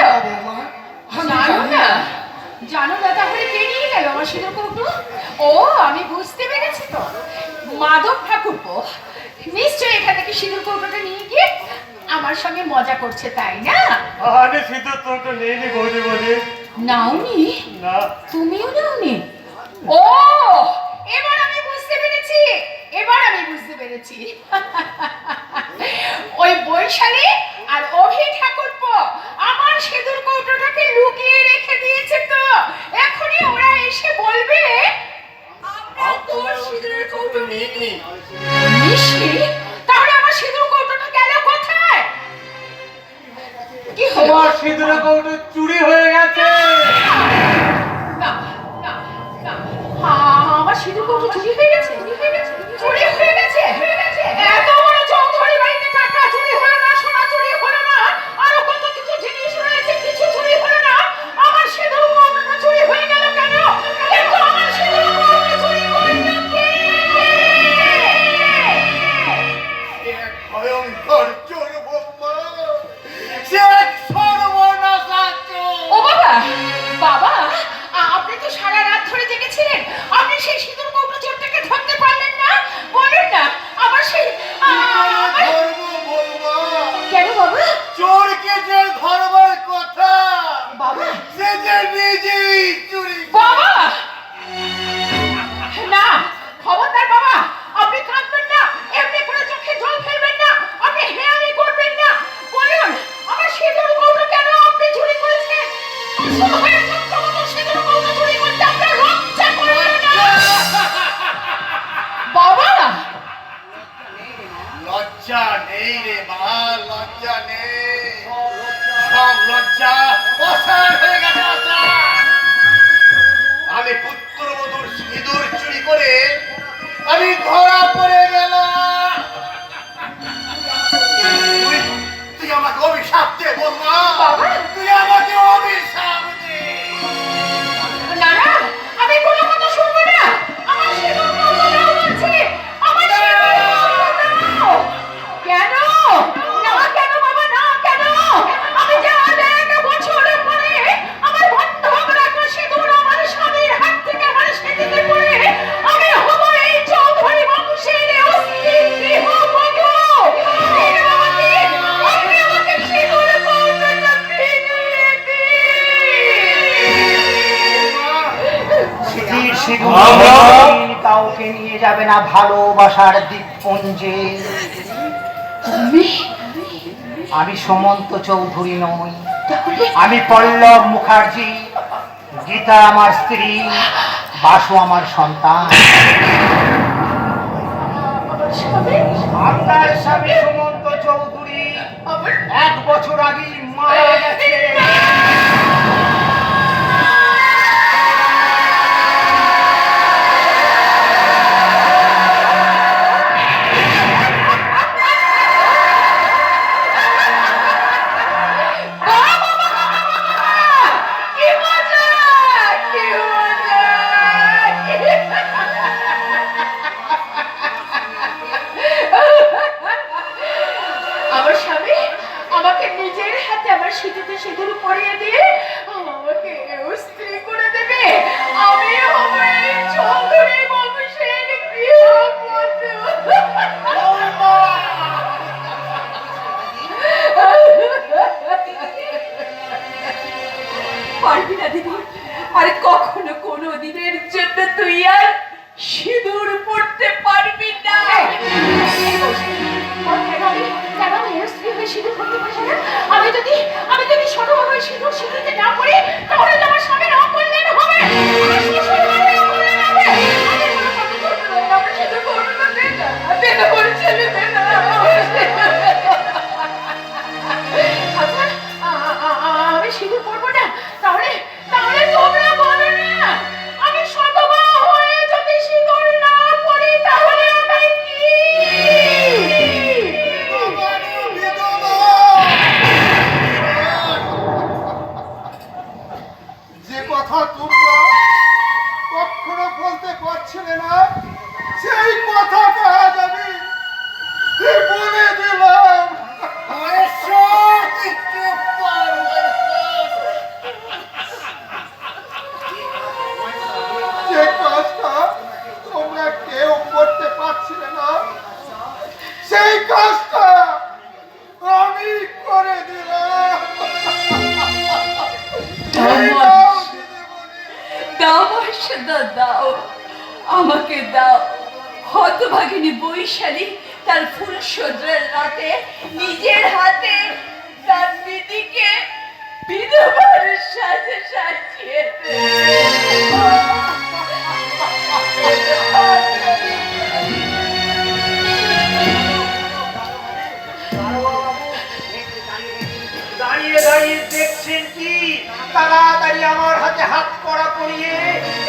জানো না? জানো না তাহলে কে নিয়ে গেল আমার সিঁদুর কৌটো? ও, আমি বুঝতে পেরেছি তো, মাধব ঠাকুরপো নিশ্চয়ই এখান থেকে সিঁদুর কৌটোটা নিয়ে গিয়ে আমার সঙ্গে মজা করছে, তাই না? আমি সিঁদুর কৌটো নেইনি বৌদি বলি। নাওনি? না, তুমিও নাওনি? ও, এবার আমি বুঝতে পেরেছি, এবার আমি বুঝতে পেরেছি। ওই বৈশালী আর অভি ঠাকুরপো আমার সিঁদুর কৌটোটাকে লুকিয়ে রেখে দিয়েছে তো। এখনই ওরা এসে বলবে আমরা তোর সিঁদুরের কৌটো নিইনি। নিশ্চি, তাহলে আমার সিঁদুর কৌটোটা গেল কোথায়? কি হলো? তোমার সিঁদুরের কৌটো চুরি হয়ে গেছে। না না না, আমার সিঁদুর কৌটো চুরি হয়ে গেছে, চুরি হয়ে গেছে। অসহায় পুত্রবধূ সিঁদুর কৌটো চুরি করতে আপনার লজ্জা করে না? বাবা, লজ্জা নেই রে মা, লজ্জা নেই। সব লজ্জা অসার হয়ে গেছে, অসার। আমি পুত্রবধূর সিঁদুর চুরি করে আমি ধরা পড়ে গেলাম। তুই আমাকে অভিশাপ দে বৌমা, তুই আমাকে অভিশাপ দে। না না, আমি কোনো কথা শুনবো না। আমার সিঁদুর কৌটো দাও বলছি, আমার সিঁদুর কৌটো দাও। কেন না, কেন বাবা, না কেন? আমি যে আজ 1 বছর পরে আমার বন্ধক রাখা সিঁদুর আমার স্বামীর হাত থেকে আমার সিঁথিতে পড়ে আমি হব এই চৌধুরী বংশের অস্থির গৃহবধূ। আপনি আমাকে সিঁদুর কৌটোটা ফিরিয়ে দিন। কাউকে নিয়ে যাবে না ভালোবাসার দ্বীপপুঞ্জে। আমি সুমন্ত চৌধুরী নই, আমি পল্লব মুখার্জি। গীতা আমার স্ত্রী, বাসু আমার সন্তান। আপনার স্বামী সুমন্ত চৌধুরী 1 বছর আগে মারা গেছে। কি মজা, কি মজা। আমার স্বামী আমাকে নিজের হাতে আমার সিঁথিতে সিঁদুর পরিয়ে দিয়ে আমাকে স্ত্রী করে দেবে। আমি হব এই চৌধুরী বংশের গৃহবধূ। পারবি না দিদি, আরে কখনো কোনো দিনের জন্য তুই আর সিঁদুর পড়তে পারবি না। আমি যদি সতভাবে সিঁদুর সিঁথিতে না পড়ি, তাহলে তো আমার স্বামীর অকল্যাণ হবে, আমার শ্বশুরবাড়ির অকল্যাণ হবে। আমি কোনো কথা বলবো না, আমার সিঁদুর কৌটোটা দে না, দে না বলছি, দে না। আচ্ছা, আমি সিঁদুর পরবো না, তাহলে তাহলে তোমরা বলো না, আমি সতবা হয়ে যদি সিঁদুর না পরি তাহলে আমি কি? যে কথা তোমরা কখনো বলতে পারছিলে না, সেই কথাটা আজ আমি বলে দিলাম। যে কাজটা তোমরা কেউ করতে পারছিলে না, সেই কাজটা আমি করে দিলাম। দাও মর্যাদা দাও, আমাকে দাও। হতভাগিনী বৈশালী তার ফুল সজ্জার রাতে নিজের হাতে তার দিদিকে বিধবার সাজে সাজিয়ে দাঁড়িয়ে দাঁড়িয়ে দেখছেন কি? তাড়াতাড়ি আমার হাতে হাত করা পরিয়ে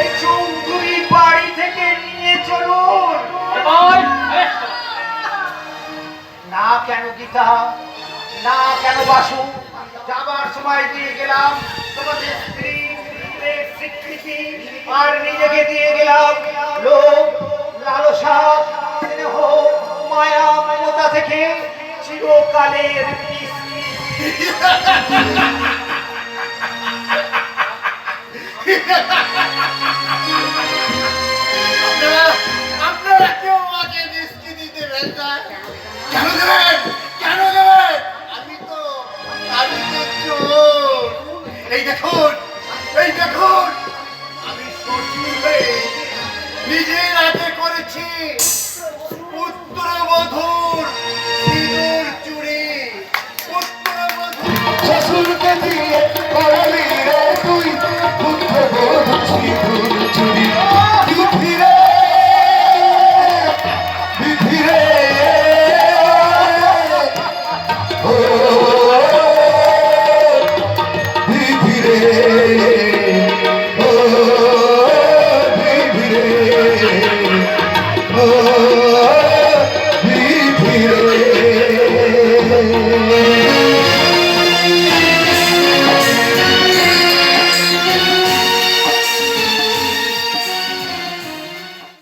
এই চৌধুরী বাড়ি থেকে নিয়ে চলুন। না কেন গীতা, না কেন বাসু? যাবার সময় দিয়ে গেলাম তোমাদের স্ত্রী স্বীকৃতি, আর নিজেকে দিয়ে গেলাম লোভ, লালসা, স্নেহ, মায়া, মমতা থেকে চিরকালের আপনারা কেউ আমাকে নিষ্কৃতি দেবেন না। কেন দেবেন? কেন দেবেন? আমি তো চোর। এই দেখুন, আমি শ্বশুর হয়ে নিজের হাতে করেছি পুত্রবধূর সিঁদুর চুরি। পুত্রবধূ শ্বশুরকে দিয়ে করলি রে তুই রে